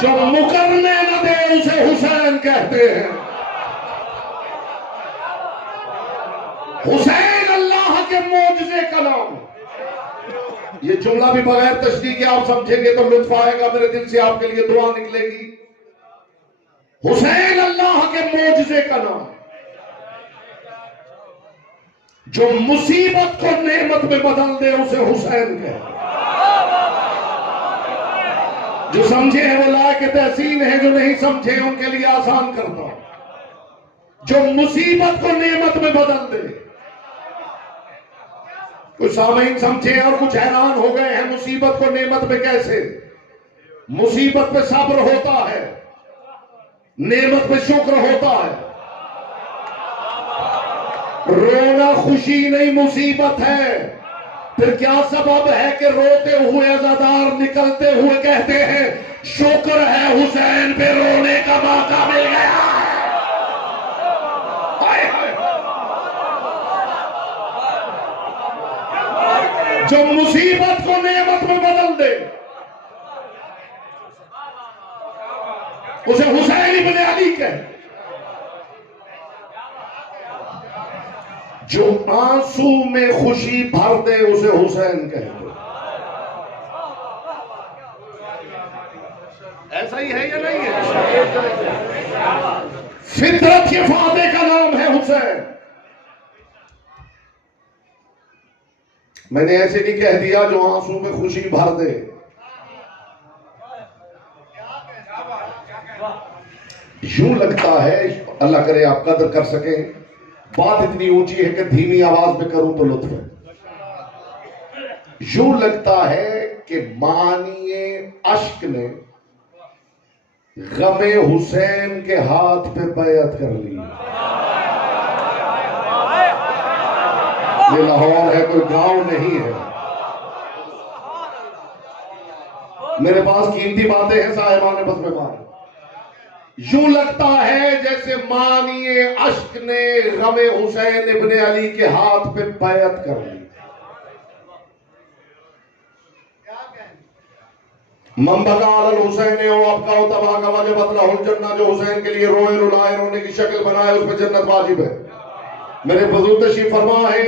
जो मुकरने न दे उसे हुसैन कहते हैं। हुसैन अल्लाह के मोजज़े का नाम। ये जुमला भी बगैर तशरीह के आप समझेंगे तो लुत्फ आएगा, मेरे दिल से आपके लिए दुआ निकलेगी। हुसैन अल्लाह के मोजज़े का नाम, जो मुसीबत को नेमत में बदल दे उसे हुसैन कहते। जो समझे हैं वो लायक तहसीन है, जो नहीं समझे उनके लिए आसान करता। जो मुसीबत को नेमत में बदल दे। कुछ सामईन समझे और कुछ हैरान हो गए हैं, मुसीबत को नेमत में कैसे। मुसीबत पे सब्र होता है, नेमत पे शुक्र होता है। रोना खुशी नहीं मुसीबत है। फिर क्या सबब है कि रोते हुए अज़ादार निकलते हुए कहते हैं शुक्र है हुसैन पे रोने का मौका मिल गया है। जो मुसीबत को नेमत में बदल उसे हुसैन इब्ने अली कहते। जो आंसू में खुशी भर दे उसे हुसैन कहते। ऐसा ही है या नहीं है? फितरत के फादे का नाम है हुसैन। मैंने ऐसे नहीं कह दिया जो आंसू में खुशी भर दे। यूं लगता है, अल्लाह करे आप कदर कर सके, बात इतनी ऊंची है कि धीमी आवाज में करूं तो लुत्फ है। यूं लगता है कि मानिए अश्क ने गमे हुसैन के हाथ पे बैअत कर ली। ये लाहौर है, कोई गांव नहीं है। मेरे पास कीमती बातें हैं साहिबान बस में मान। यूं लगता है जैसे मानिए अश्क ने गमे हुसैन इब्ने अली के हाथ पे बैअत कर ली। ममबकाल हुसैन आपका तबाह का वजह बतलाहुल जन्ना, जो हुसैन के लिए रोए रुलाए रोने की शक्ल बनाए उस पर जन्नत वाजिब है। मेरे बुजुर्ग तशरीफ फरमा है,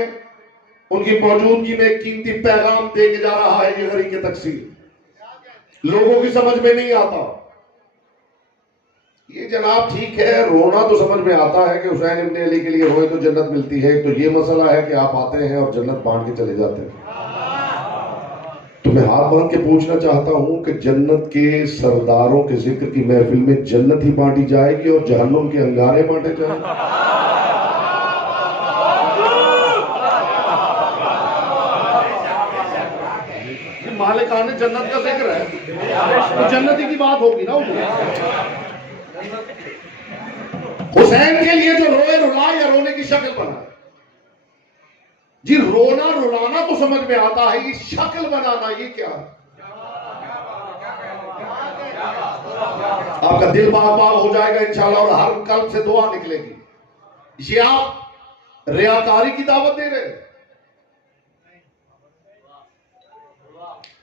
उनकी मौजूदगी में एक कीमती पैगाम दे के जा रहा है। ये गरीब की तकसीर लोगों की समझ में नहीं आता। ये जनाब ठीक है, रोना तो समझ में आता है कि हुसैन इब्ने अली के लिए रोए तो जन्नत मिलती है। तो ये मसला है कि आप आते हैं और जन्नत बांट के चले जाते हैं। तो मैं हाथ बांध के पूछना चाहता हूं कि जन्नत के सरदारों के जिक्र की महफिल में जन्नत ही बांटी जाएगी और जहन्नुम के अंगारे बांटे जाएंगे? मालिकान जन्नत का जिक्र है तो जन्नती की बात होगी ना। हुसैन के लिए जो रोए रुलाए या रोने की शक्ल बनाए, जी रोना रुलाना तो समझ में आता है, ये शक्ल बनाना ये क्या है? आपका दिल बाग बाग हो जाएगा इंशाल्लाह और हर कल्ब से दुआ निकलेगी। ये आप रियाकारी की दावत दे रहे हैं।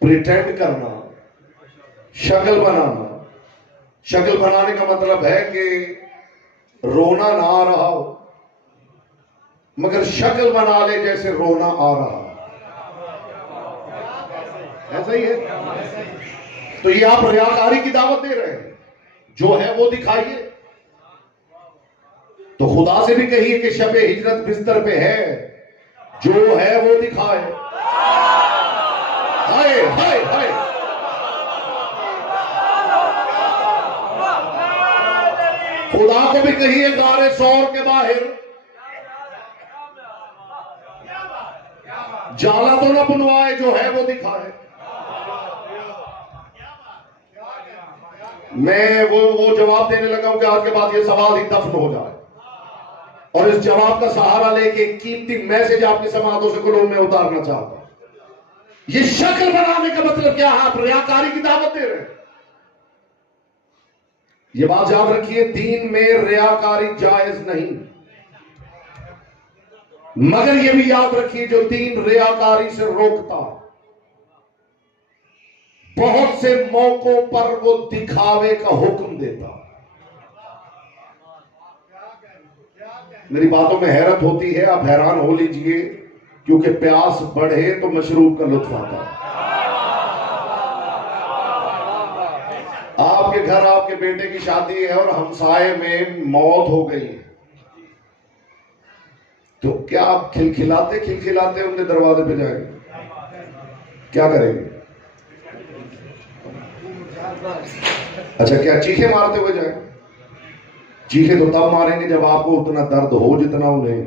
प्रिटेंड करना, शक्ल बनाना। शक्ल बनाने का मतलब है कि रोना ना आ रहा हो मगर शक्ल बना ले जैसे रोना आ रहा। ऐसा ही है। तो ये आप रियाकारी की दावत दे रहे हैं। जो है वो दिखाइए। तो खुदा से भी कहिए कि शबे हिजरत बिस्तर पे है, जो है वो दिखाए। हाय हाय हाय। खुदा को भी कहिए गारे सौर के बाहर जाला तो ना बुनवाए, जो है वो दिखाए। मैं वो जवाब देने लगा हूं कि आज के बाद ये सवाल ही दफन हो जाए और इस जवाब का सहारा लेके कीमती मैसेज आपकी समातों से कुलूब में उतारना चाहता हूं। ये शक्ल बनाने का मतलब क्या है? आप रियाकारी की दावत दे रहे हैं। ये बात याद रखिए, दीन में रियाकारी जायज नहीं, मगर ये भी याद रखिए जो दीन रियाकारी से रोकता, बहुत से मौकों पर वो दिखावे का हुक्म देता। मेरी बातों में हैरत होती है, आप हैरान हो लीजिए, क्योंकि प्यास बढ़े तो मशरूब का लुत्फ आता है। आपके घर आपके बेटे की शादी है और हमसाए में मौत हो गई है, तो क्या आप खिलखिलाते खिलखिलाते उनके दरवाजे पे जाएंगे? क्या करेंगे? अच्छा, क्या चीखे मारते हुए जाएंगे? चीखे तो तब मारेंगे जब आपको उतना दर्द हो जितना उन्हें।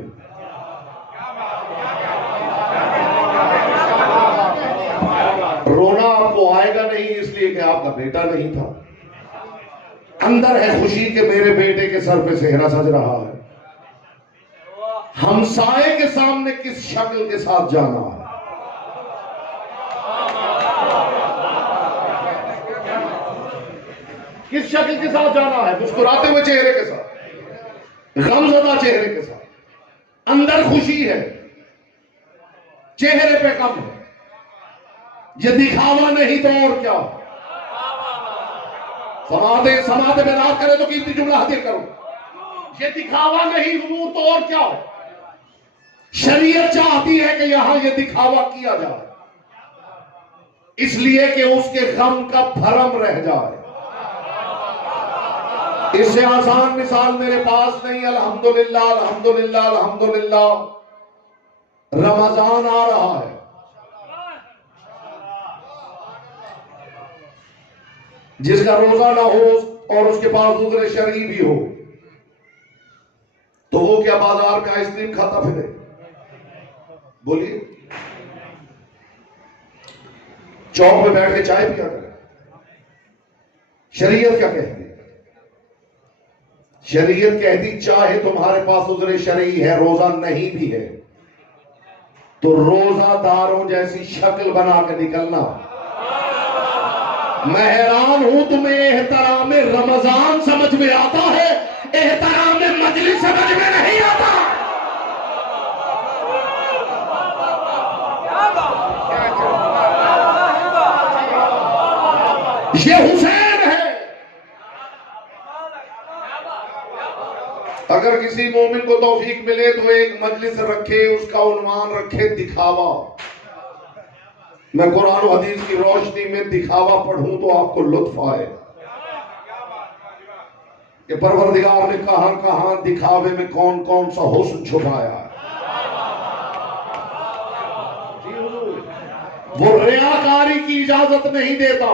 रोना आपको आएगा नहीं इसलिए कि आपका बेटा नहीं था। अंदर है खुशी के मेरे बेटे के सर पे सेहरा सज रहा है। हमसाए के सामने किस शक्ल के साथ जाना है? किस शक्ल के साथ जाना है? मुस्कुराते हुए चेहरे के साथ, गमज़दा चेहरे के साथ। अंदर खुशी है, चेहरे पे कम है। ये दिखावा नहीं तो और क्या? समाते बेदात करे तो कीमती जुमला हाजिर करो। ये दिखावा नहीं हुजूर तो और क्या हो? शरीयत चाहती है कि यहां ये दिखावा किया जाए, इसलिए कि उसके गम का भरम रह जाए। इससे आसान मिसाल मेरे पास नहीं। अल्हम्दुलिल्लाह अल्हम्दुलिल्लाह अल्हम्दुलिल्लाह, रमजान आ रहा है। जिसका रोजा ना हो और उसके पास उज़्र शरई भी हो तो वो क्या बाजार में आइसक्रीम खाता फिरे? बोलिए। चौक में बैठ के चाय पिया करे। शरीयत क्या कहती है? शरीयत कहती चाहे तुम्हारे पास उज़्र शरई है, रोजा नहीं भी है, तो रोजादारों जैसी शक्ल बना के निकलना। मैं हैरान हूं, तुम्हें एहतराम रमजान समझ में आता है, एहतराम मजलिस समझ में नहीं आता। ये हुसैन है। अगर किसी मोमिन को तौफीक मिले तो एक मजलिस रखे, उसका उन्वान रखे दिखावा। मैं कुरान और हदीस की रोशनी में दिखावा पढ़ूं तो आपको लुत्फ आए कि परवरदिगार ने कहां कहां दिखावे में कौन कौन सा हुस्न छुपाया है। वो रियाकारी की इजाजत नहीं देता,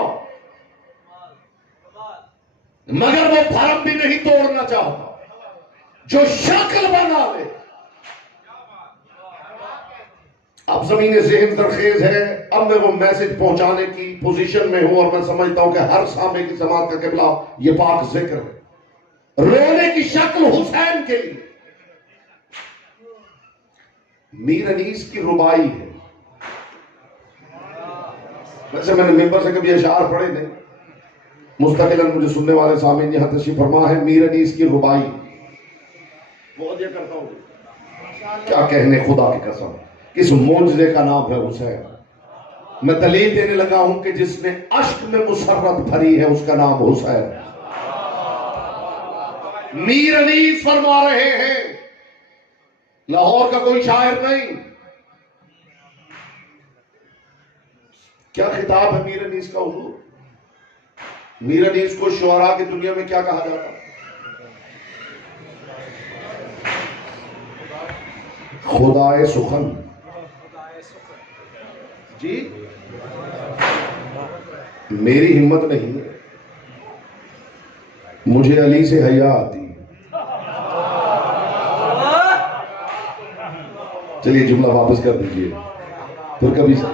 मगर वो भरम भी नहीं तोड़ना चाहता। जो शक्ल बना ले, अब ज़मीन ज़हन दरखेज है। अब मैं वो मैसेज पहुंचाने की पोजीशन में हूं और मैं समझता हूं कि हर सामे की जमात का किबला ये पाक जिक्र है। रोने की शक्ल हुसैन के लिए मीर अनीस की रुबाई है। वैसे मैंने मिंबर से कभी अशार पढ़े नहीं, मुस्तकिलन मुझे सुनने वाले सामीन यहां तशरीफ फरमा है। मीर अनीस की रुबाई बहुत ये करता हूं, क्या कहने खुदा की कसम, किस मोजज़े का नाम है हुसैन। मैं दलील देने लगा हूं कि जिसने अश्क में मुसर्रत भरी है उसका नाम हुसैन। मीर अनीस फरमा रहे हैं, लाहौर का कोई शायर नहीं। क्या खिताब है मीर अनीस का हुजूर? मीर अनीस को शुअरा की दुनिया में क्या कहा जाता है? खुदाए सुखन जी। मेरी हिम्मत नहीं है, मुझे अली से हया आती है। चलिए जुमला वापस कर दीजिए फिर कभी से।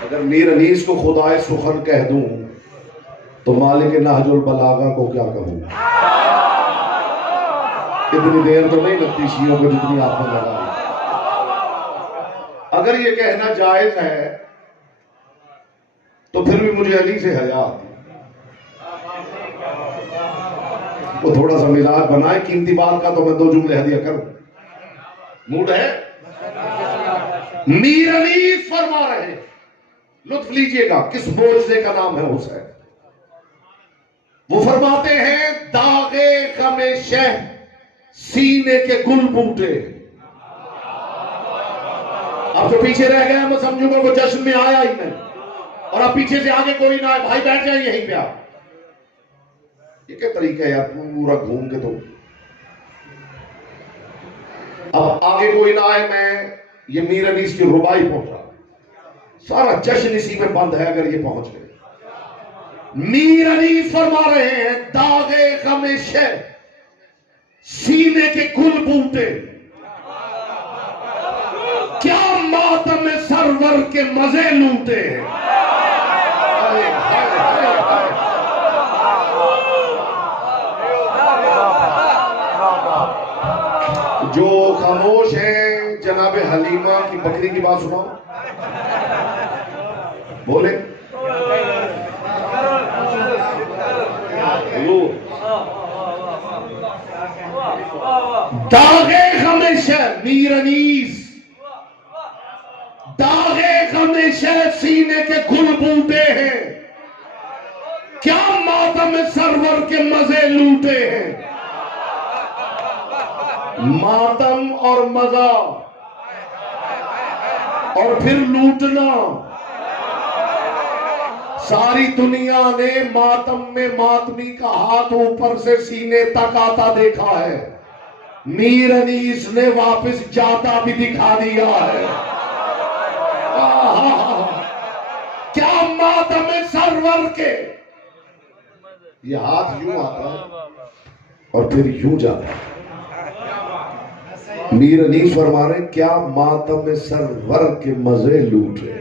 अगर मीर अनीस को खुदाए सुखन कह दूं तो मालिक नहजुल बलागा को क्या कहूं? इतनी देर तो नहीं लगती शियों को जितनी आपने लगाई। अगर ये कहना जायज है तो फिर भी मुझे अली से हया आती। वो थोड़ा सा मिजाज बनाए कीमती बात का तो मैं दो जुमले हदिया करूं। मूड है? मीर अनीस फरमा रहे, लुत्फ लीजिएगा, किस मोजज़े का नाम है हुसैन। वो फरमाते हैं, दागे गमे शह सीने के गुल बूटे। अब जो पीछे रह गए मैं समझूंगा वो जश्न में आया ही नहीं, और अब पीछे से आगे कोई ना आए, भाई बैठ जाए यहीं पे आप। ये क्या तरीका है यार, पूरा घूम के तो अब आगे कोई ना आए। मैं ये मीर अनीस की रुबाई पहुंचा, सारा जश्न इसी में बंद है अगर ये पहुंच गए। मीर अनीस फरमा रहे हैं, दागे गमे शह सीने के गुल बूटे, क्या मातम सरवर के मजे लूटे। जो खामोश है जनाब हलीमा की बकरी की बात सुनाओ, बोले। दागे हमेशा मीर अनीस, दागे हमेशा सीने के गुल बूटे हैं, क्या मातम सरवर के मजे लूटे हैं। मातम और मजा और फिर लूटना, सारी दुनिया ने मातम में मातमी का हाथ ऊपर से सीने तक आता देखा है, मीर अनीस ने वापस जाता भी दिखा दिया है। क्या मातम सरवर के, ये हाथ यूं आता है और फिर यूं जाता है। मीर अनीस फरमा रहे क्या मातम सरवर के मजे लूटे।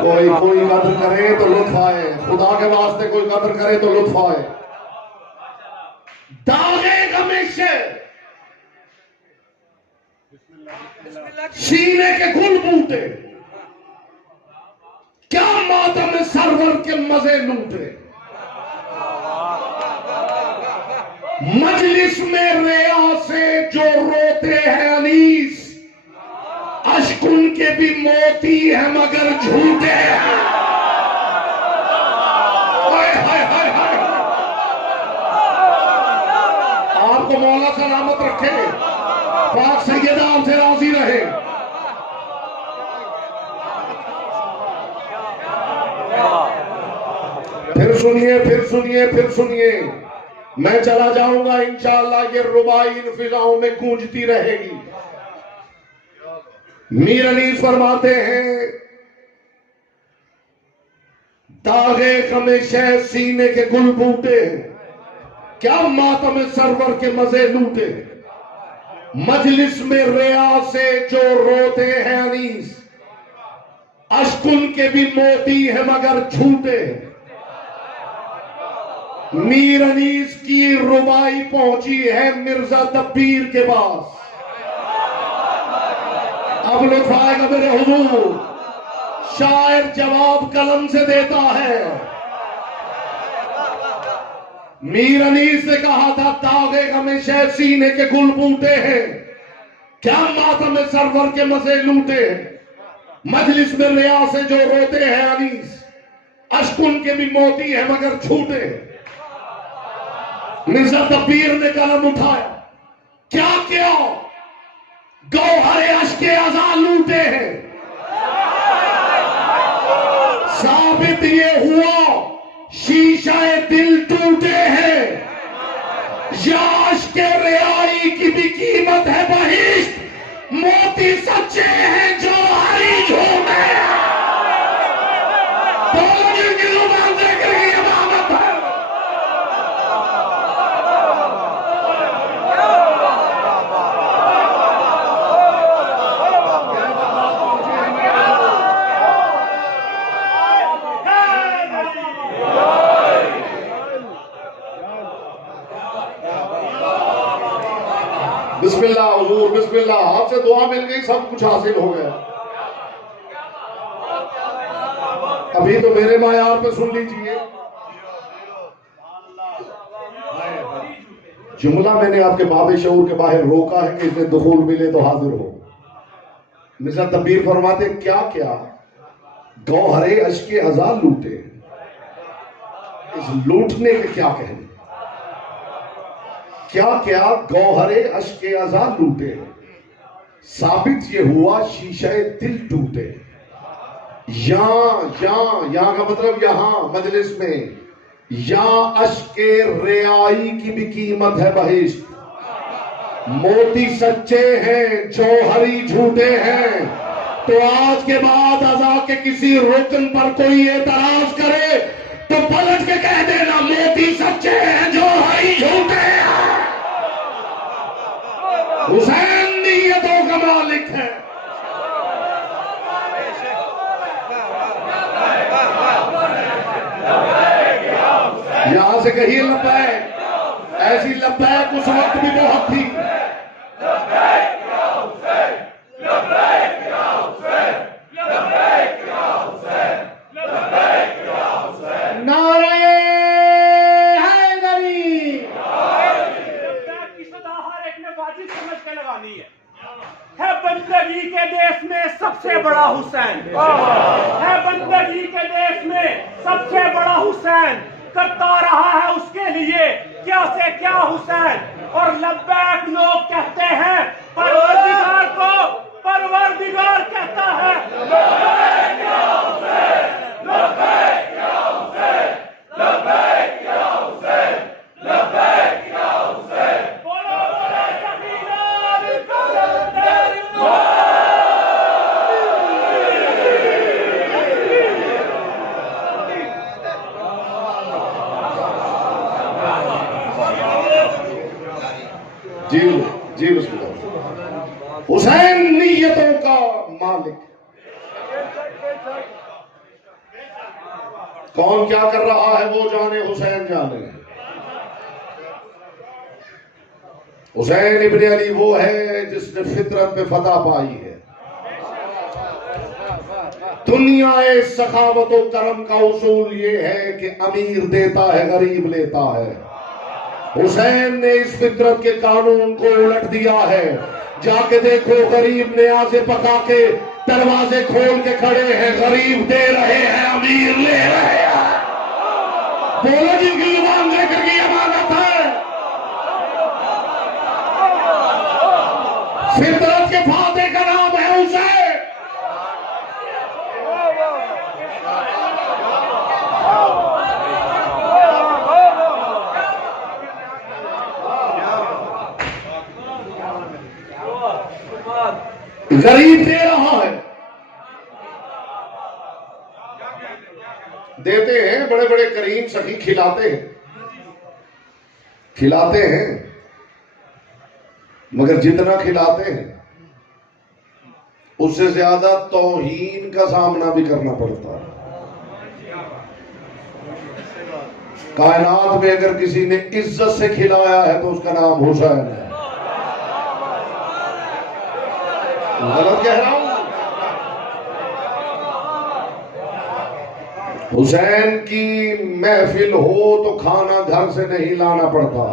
कोई कदर करे तो लुत्फ आए, खुदा के वास्ते कोई कदर करे तो लुत्फ आए। दागे हमेशा सीने के गुल बूटे, क्या मातम सरवर के मजे लूटे। मजलिस में रेया से जो रोते हैं अनीस, अश्कुन के भी मोती है मगर झूठे हैं। हाय हाय हाय हाय, आपको मौला सलामत रखे, पाक सैयदा आपसे राजी रहे। फिर सुनिए फिर सुनिए फिर सुनिए, मैं चला जाऊंगा इंशाअल्लाह, ये रुबाई इन फिजाओं में गूंजती रहेगी। मीर अनीस फरमाते हैं दागे हमेशा सीने के गुल बूटे, क्या मातम सरवर के मजे लूटे। मजलिस में रिया से जो रोते हैं अनीस, अश्कुन के भी मोती है मगर झूठे। मीर अनीस की रुबाई पहुंची है मिर्जा दब्बीर के पास। अब लुत्फ आएगा मेरे हुजूर, शायर जवाब कलम से देता है। मीर अनीस ने कहा था दागे हमेशा सीने के गुल बूटे हैं, क्या मातम सरवर के मजे लूटे। मजलिस में रिया से जो रोते हैं अनीस, अश्कुन के भी मोती है मगर झूठे। मिर्जा दब्बीर ने कलम उठाया, क्या क्या गौहरे अश्के अज़ा लूटे हैं। साबित ये हुआ शीशाए दिल टूटे हैं, याश के रियाई की भी कीमत है बहिश्त, मोती सच्चे हैं जो हरी झूमे। बोलो जिनकी जुबान से करके इमामत है। बिस्मिल्लाह हुजूर बिस्मिल्लाह, आपसे दुआ मिल गई, सब कुछ हासिल हो गया। अभी तो मेरे मायार पे सुन लीजिए, जुमला मैंने आपके बाबे शऊर के बाहर रोका है कि इसने दुखूल मिले तो हाजिर हो। मिर्जा दब्बीर फरमाते क्या क्या गौहरे अश्के अज़ा लूटे। इस लूटने के क्या कहने, क्या क्या गौहरे अश्के अज़ा लूटे। साबित ये हुआ शीशे दिल टूटे। यहां का मतलब यहां मजलिस में, या अश्के रियाई की भी कीमत है बहिश्त, मोती सच्चे हैं जौहरी झूठे हैं। तो आज के बाद अज़ा के किसी रुकन पर कोई एतराज करे तो पलट के कह देना मोती सच्चे हैं जौहरी झूठे हैं। हुसैन नीयतों का मालिक है। यहां से कहिए लब्बैक, ऐसी लब्बैक उस वक्त भी बहुत थी। नारे हैदरी की सदा हर एक ने बाजी समझ के लगानी है बंदगी के देश में सबसे बड़ा हुसैन, है बंदगी के देश में सबसे बड़ा हुसैन, करता रहा है उसके लिए क्या से क्या हुसैन। और लब्बैक लोग कहते हैं, परवरदिगार को परवरदिगार कहता है लब्बैक या हुसैन, लब्बैक या हुसैन, लब्बैक या हुसैन, लब्बैक या हुसैन। बोलो बोलो शहीदान कलंदर जी जी बिस्मिल्लाह। हुसैन नीयतों का मालिक, कौन क्या कर रहा है वो जाने, हुसैन जाने। हुसैन इब्ने अली वो है जिसने फितरत पे फतह पाई है। दुनिया सखावत और करम का उसूल ये है कि अमीर देता है गरीब लेता है। हुसैन ने इस फितरत के कानून को उलट दिया है। जाके देखो, गरीब ने आसे पका के दरवाजे खोल के खड़े हैं, गरीब दे रहे हैं, अमीर ले रहे हैं। बोलो जिनकी जुबान जिक्र की अमानत है, फितरत के फाते का नाम है हुसैन। गरीब दे रहा है, देते हैं, बड़े बड़े करीम सखी खिलाते हैं, खिलाते हैं, मगर जितना खिलाते हैं उससे ज्यादा तौहीन का सामना भी करना पड़ता है। कायनात में अगर किसी ने इज्जत से खिलाया है तो उसका नाम हुसैन है। गलत कह रहा हूं? हुसैन की महफिल हो तो खाना घर से नहीं लाना पड़ता।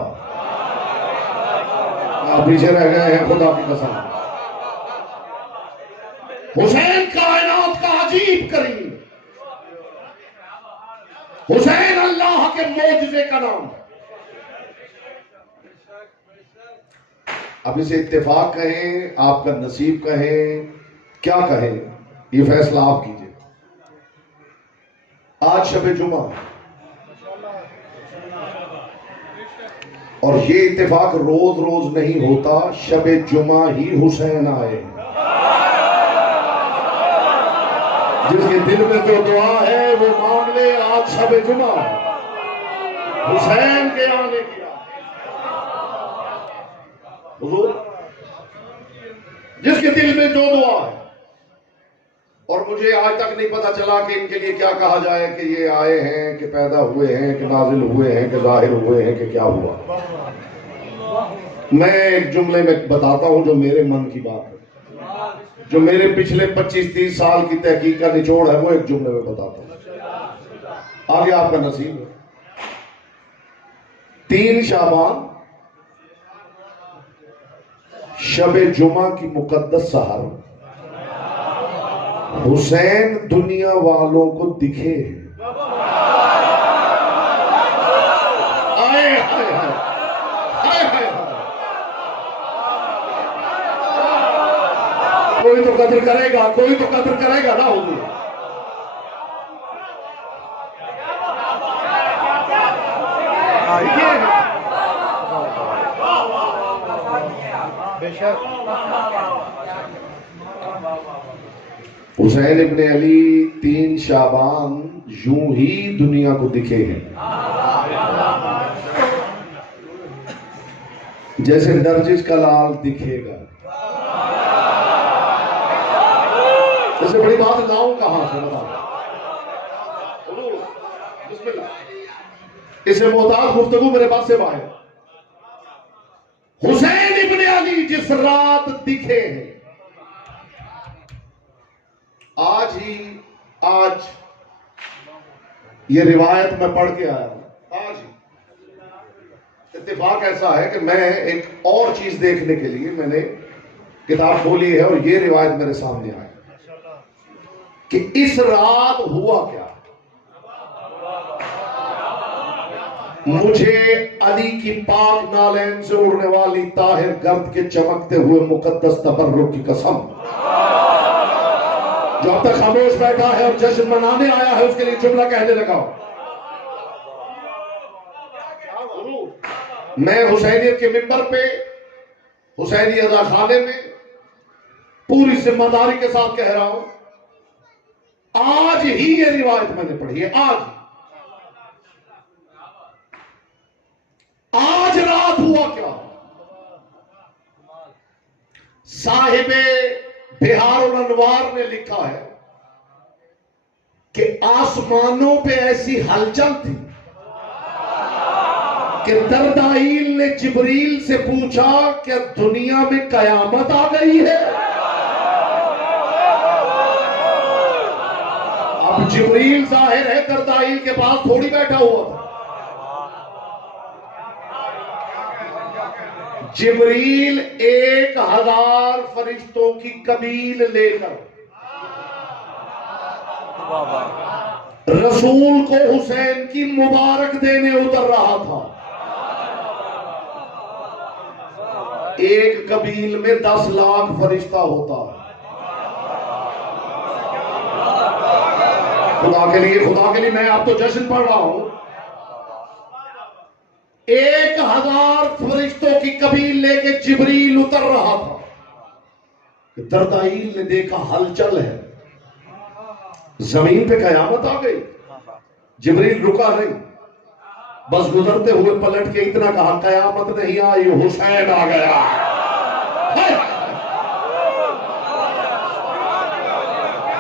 आप पीछे रह गए हैं, खुदा की कसम। हुसैन कायनात का अजीब करीम, हुसैन अल्लाह के मोजज़े का नाम। अब इसे इत्तेफाक कहें, आपका नसीब कहें, क्या कहें, ये फैसला आप कीजिए। आज शब जुमा, और ये इत्तेफाक रोज रोज नहीं होता, शब जुमा ही हुसैन आए। जिसके दिल में जो दुआ है वो मांग ले, आज शब जुमा हुसैन के आने की। जिसके दिल में जो दुआ है, और मुझे आज तक नहीं पता चला कि इनके लिए क्या कहा जाए, कि ये आए हैं, कि पैदा हुए हैं, कि नाजिल हुए हैं, कि जाहिर हुए हैं, कि क्या हुआ। मैं एक जुमले में बताता हूं जो मेरे मन की बात है, जो मेरे पिछले 25-30 साल की तहकीक का निचोड़ है, वो एक जुमले में बताता हूं। आगे आपका नसीब है। 3 शाबान शब जुमा की मुकद्दस सहर, हुसैन दुनिया वालों को दिखे। आए हाय हाय हाय हाय। कोई तो कदर करेगा, कोई तो कदर करेगा ना हुजूर। हुसैन इब्ने अली 3 शाबान यूं ही दुनिया को दिखे हैं, जैसे नरजिस का लाल दिखेगा। जैसे बड़ी बात लाऊं कहां से, बताओ। इसे मोहताज गुफ्तगू मेरे पास से बाहर। हुसैन इब्ने अली जिस रात दिखे हैं, आज ये रिवायत मैं पढ़ के आया हूं। आज ही इत्तेफाक ऐसा है कि मैं एक और चीज देखने के लिए मैंने किताब खोली है और ये रिवायत मेरे सामने आई कि इस रात हुआ क्या। मुझे अली की पाक नालैन से उड़ने वाली ताहिर गर्द के चमकते हुए मुकद्दस तबर्रुक की कसम, जो अब तक खामोश बैठा है और जश्न मनाने आया है उसके लिए जुमला कहने लगा। मैं हुसैनियत के मिंबर पे हुसैनी अज़ाखाने में पूरी जिम्मेदारी के साथ कह रहा हूं, आज ही ये रिवायत मैंने पढ़ी है। आज रात हुआ क्या। साहिबे बिहारुल अनवार ने लिखा है कि आसमानों पे ऐसी हलचल थी कि दरदाईल ने जिब्रील से पूछा कि दुनिया में कयामत आ गई है। अब जिब्रील जाहिर है दरदाईल के पास थोड़ी बैठा हुआ था। जिब्रील 1000 फरिश्तों की कबील लेकर रसूल को हुसैन की मुबारक देने उतर रहा था। एक कबील में 10 लाख फरिश्ता होता है। खुदा के लिए मैं आप तो जश्न पढ़ रहा हूं। 1000 फरिश्तों की कबील लेके जिब्रील उतर रहा था। दरदाईल ने देखा हलचल है, जमीन पे कयामत आ गई। जिब्रील रुका नहीं, बस गुजरते हुए पलट के इतना कहा, कयामत नहीं आई, हुसैन आ गया।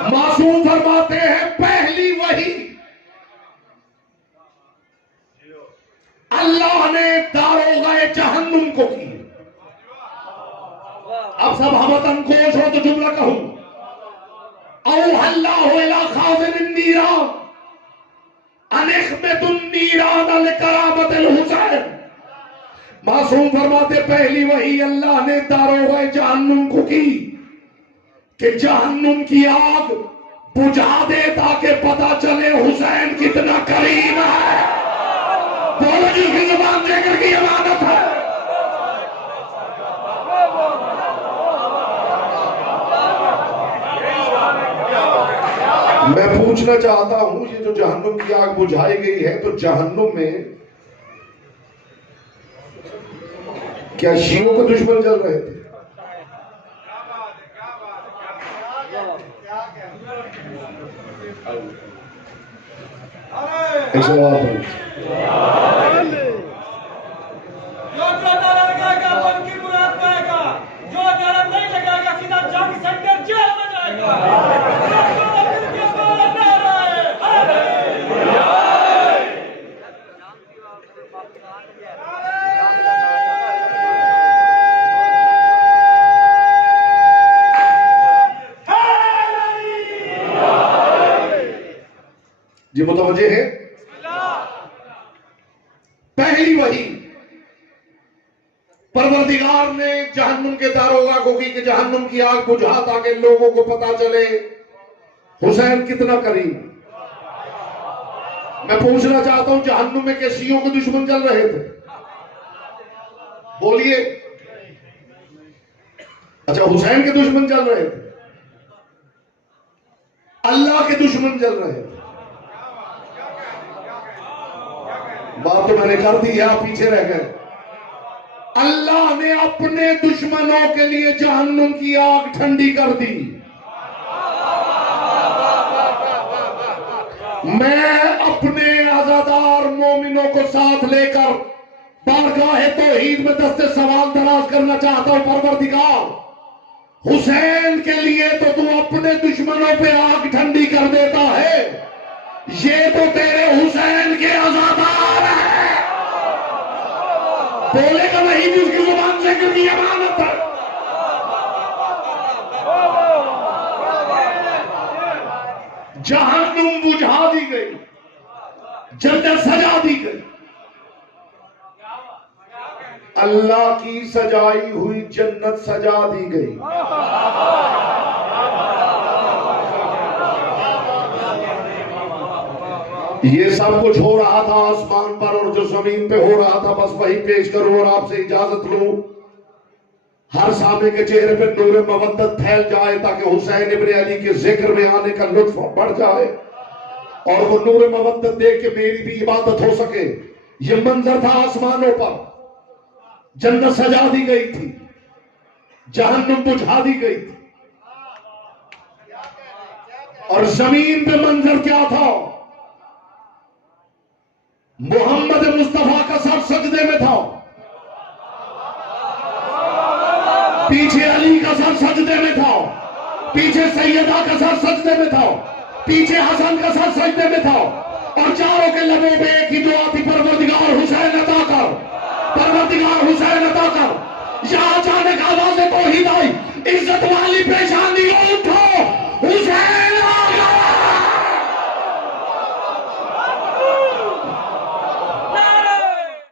मासूम फरमाते हैं पहली वही अल्लाह ने दारोगाए जहन्नुम को की। अब सब हमतन कोश हो तो जुमला कहूं, औ अल्लाह इला खाज़िन नीरान अनिखमतुन नीरान अलकरामतिल हुसैन। मासूम फरमाते पहली वही अल्लाह ने दारोगाए जहन्नुम को की कि जहन्नुम की आग बुझा दे ताकि पता चले हुसैन कितना करीम है। बोलो जिसकी जुबान जिक्र की इबादत है। मैं पूछना चाहता हूं, ये जो जहन्नुम की आग बुझाई गई है तो जहन्नुम में क्या शियों के दुश्मन जल रहे थे? एक सवाल जो नारा लगाएगा मन की मुराद पाएगा, जो नारा नहीं लगाएगा सीधा जंग सेंटर जेल में जाएगा। जी मुतवज्जे है। पहली वही परवरदिगार ने जहन्नुम के दारोगा को की कि जहन्नुम की आग बुझा ताकि लोगों को पता चले हुसैन कितना करीम। मैं पूछना चाहता हूं जहन्नुम में के शियों के दुश्मन चल रहे थे? बोलिए। अच्छा, हुसैन के दुश्मन चल रहे थे, अल्लाह के दुश्मन चल रहे थे। बात तो मैंने कर दी, आप पीछे रह गए। अल्लाह ने अपने दुश्मनों के लिए जहन्नुम की आग ठंडी कर दी। मैं अपने आजादार मोमिनों को साथ लेकर बारगाह तौहीद में दस्ते सवाल दराज करना चाहता हूं। परवरदिगार, हुसैन के लिए तो तू अपने दुश्मनों पे आग ठंडी कर देता है, ये तो तेरे हुसैन के आजादार है। बोलेगा नहीं जिसकी जुबान से क्योंकि अमानत है। जहन्नुम बुझा दी गई, जन्नत सजा दी गई। अल्लाह की सजाई हुई जन्नत सजा दी गई। ये सब कुछ हो रहा था आसमान पर, और जो जमीन पे हो रहा था बस वही पेश करूं और आपसे इजाजत लूं। हर सामे के चेहरे पे नूर मवद्दत फैल जाए ताकि हुसैन इब्न अली के जिक्र में आने का लुत्फ बढ़ जाए और वो नूर मवद्दत देख के मेरी भी इबादत हो सके। ये मंजर था आसमानों पर, जन्नत सजा दी गई थी, जहन्नुम बुझा दी गई थी, और जमीन पे मंजर क्या था? मोहम्मद मुस्तफा का सर सजदे में था, पीछे अली का सर सजदे में था, पीछे सैयदा का सर सजदे में था, पीछे हसन का सर सजदे में था, और चारों के लबों पे एक ही दुआ थी, परवरदिगार हुसैन अता कर, परवरदिगार हुसैन अता कर। यहां अचानक आवाज़ तौहीद आई, इज्जत वाली पेश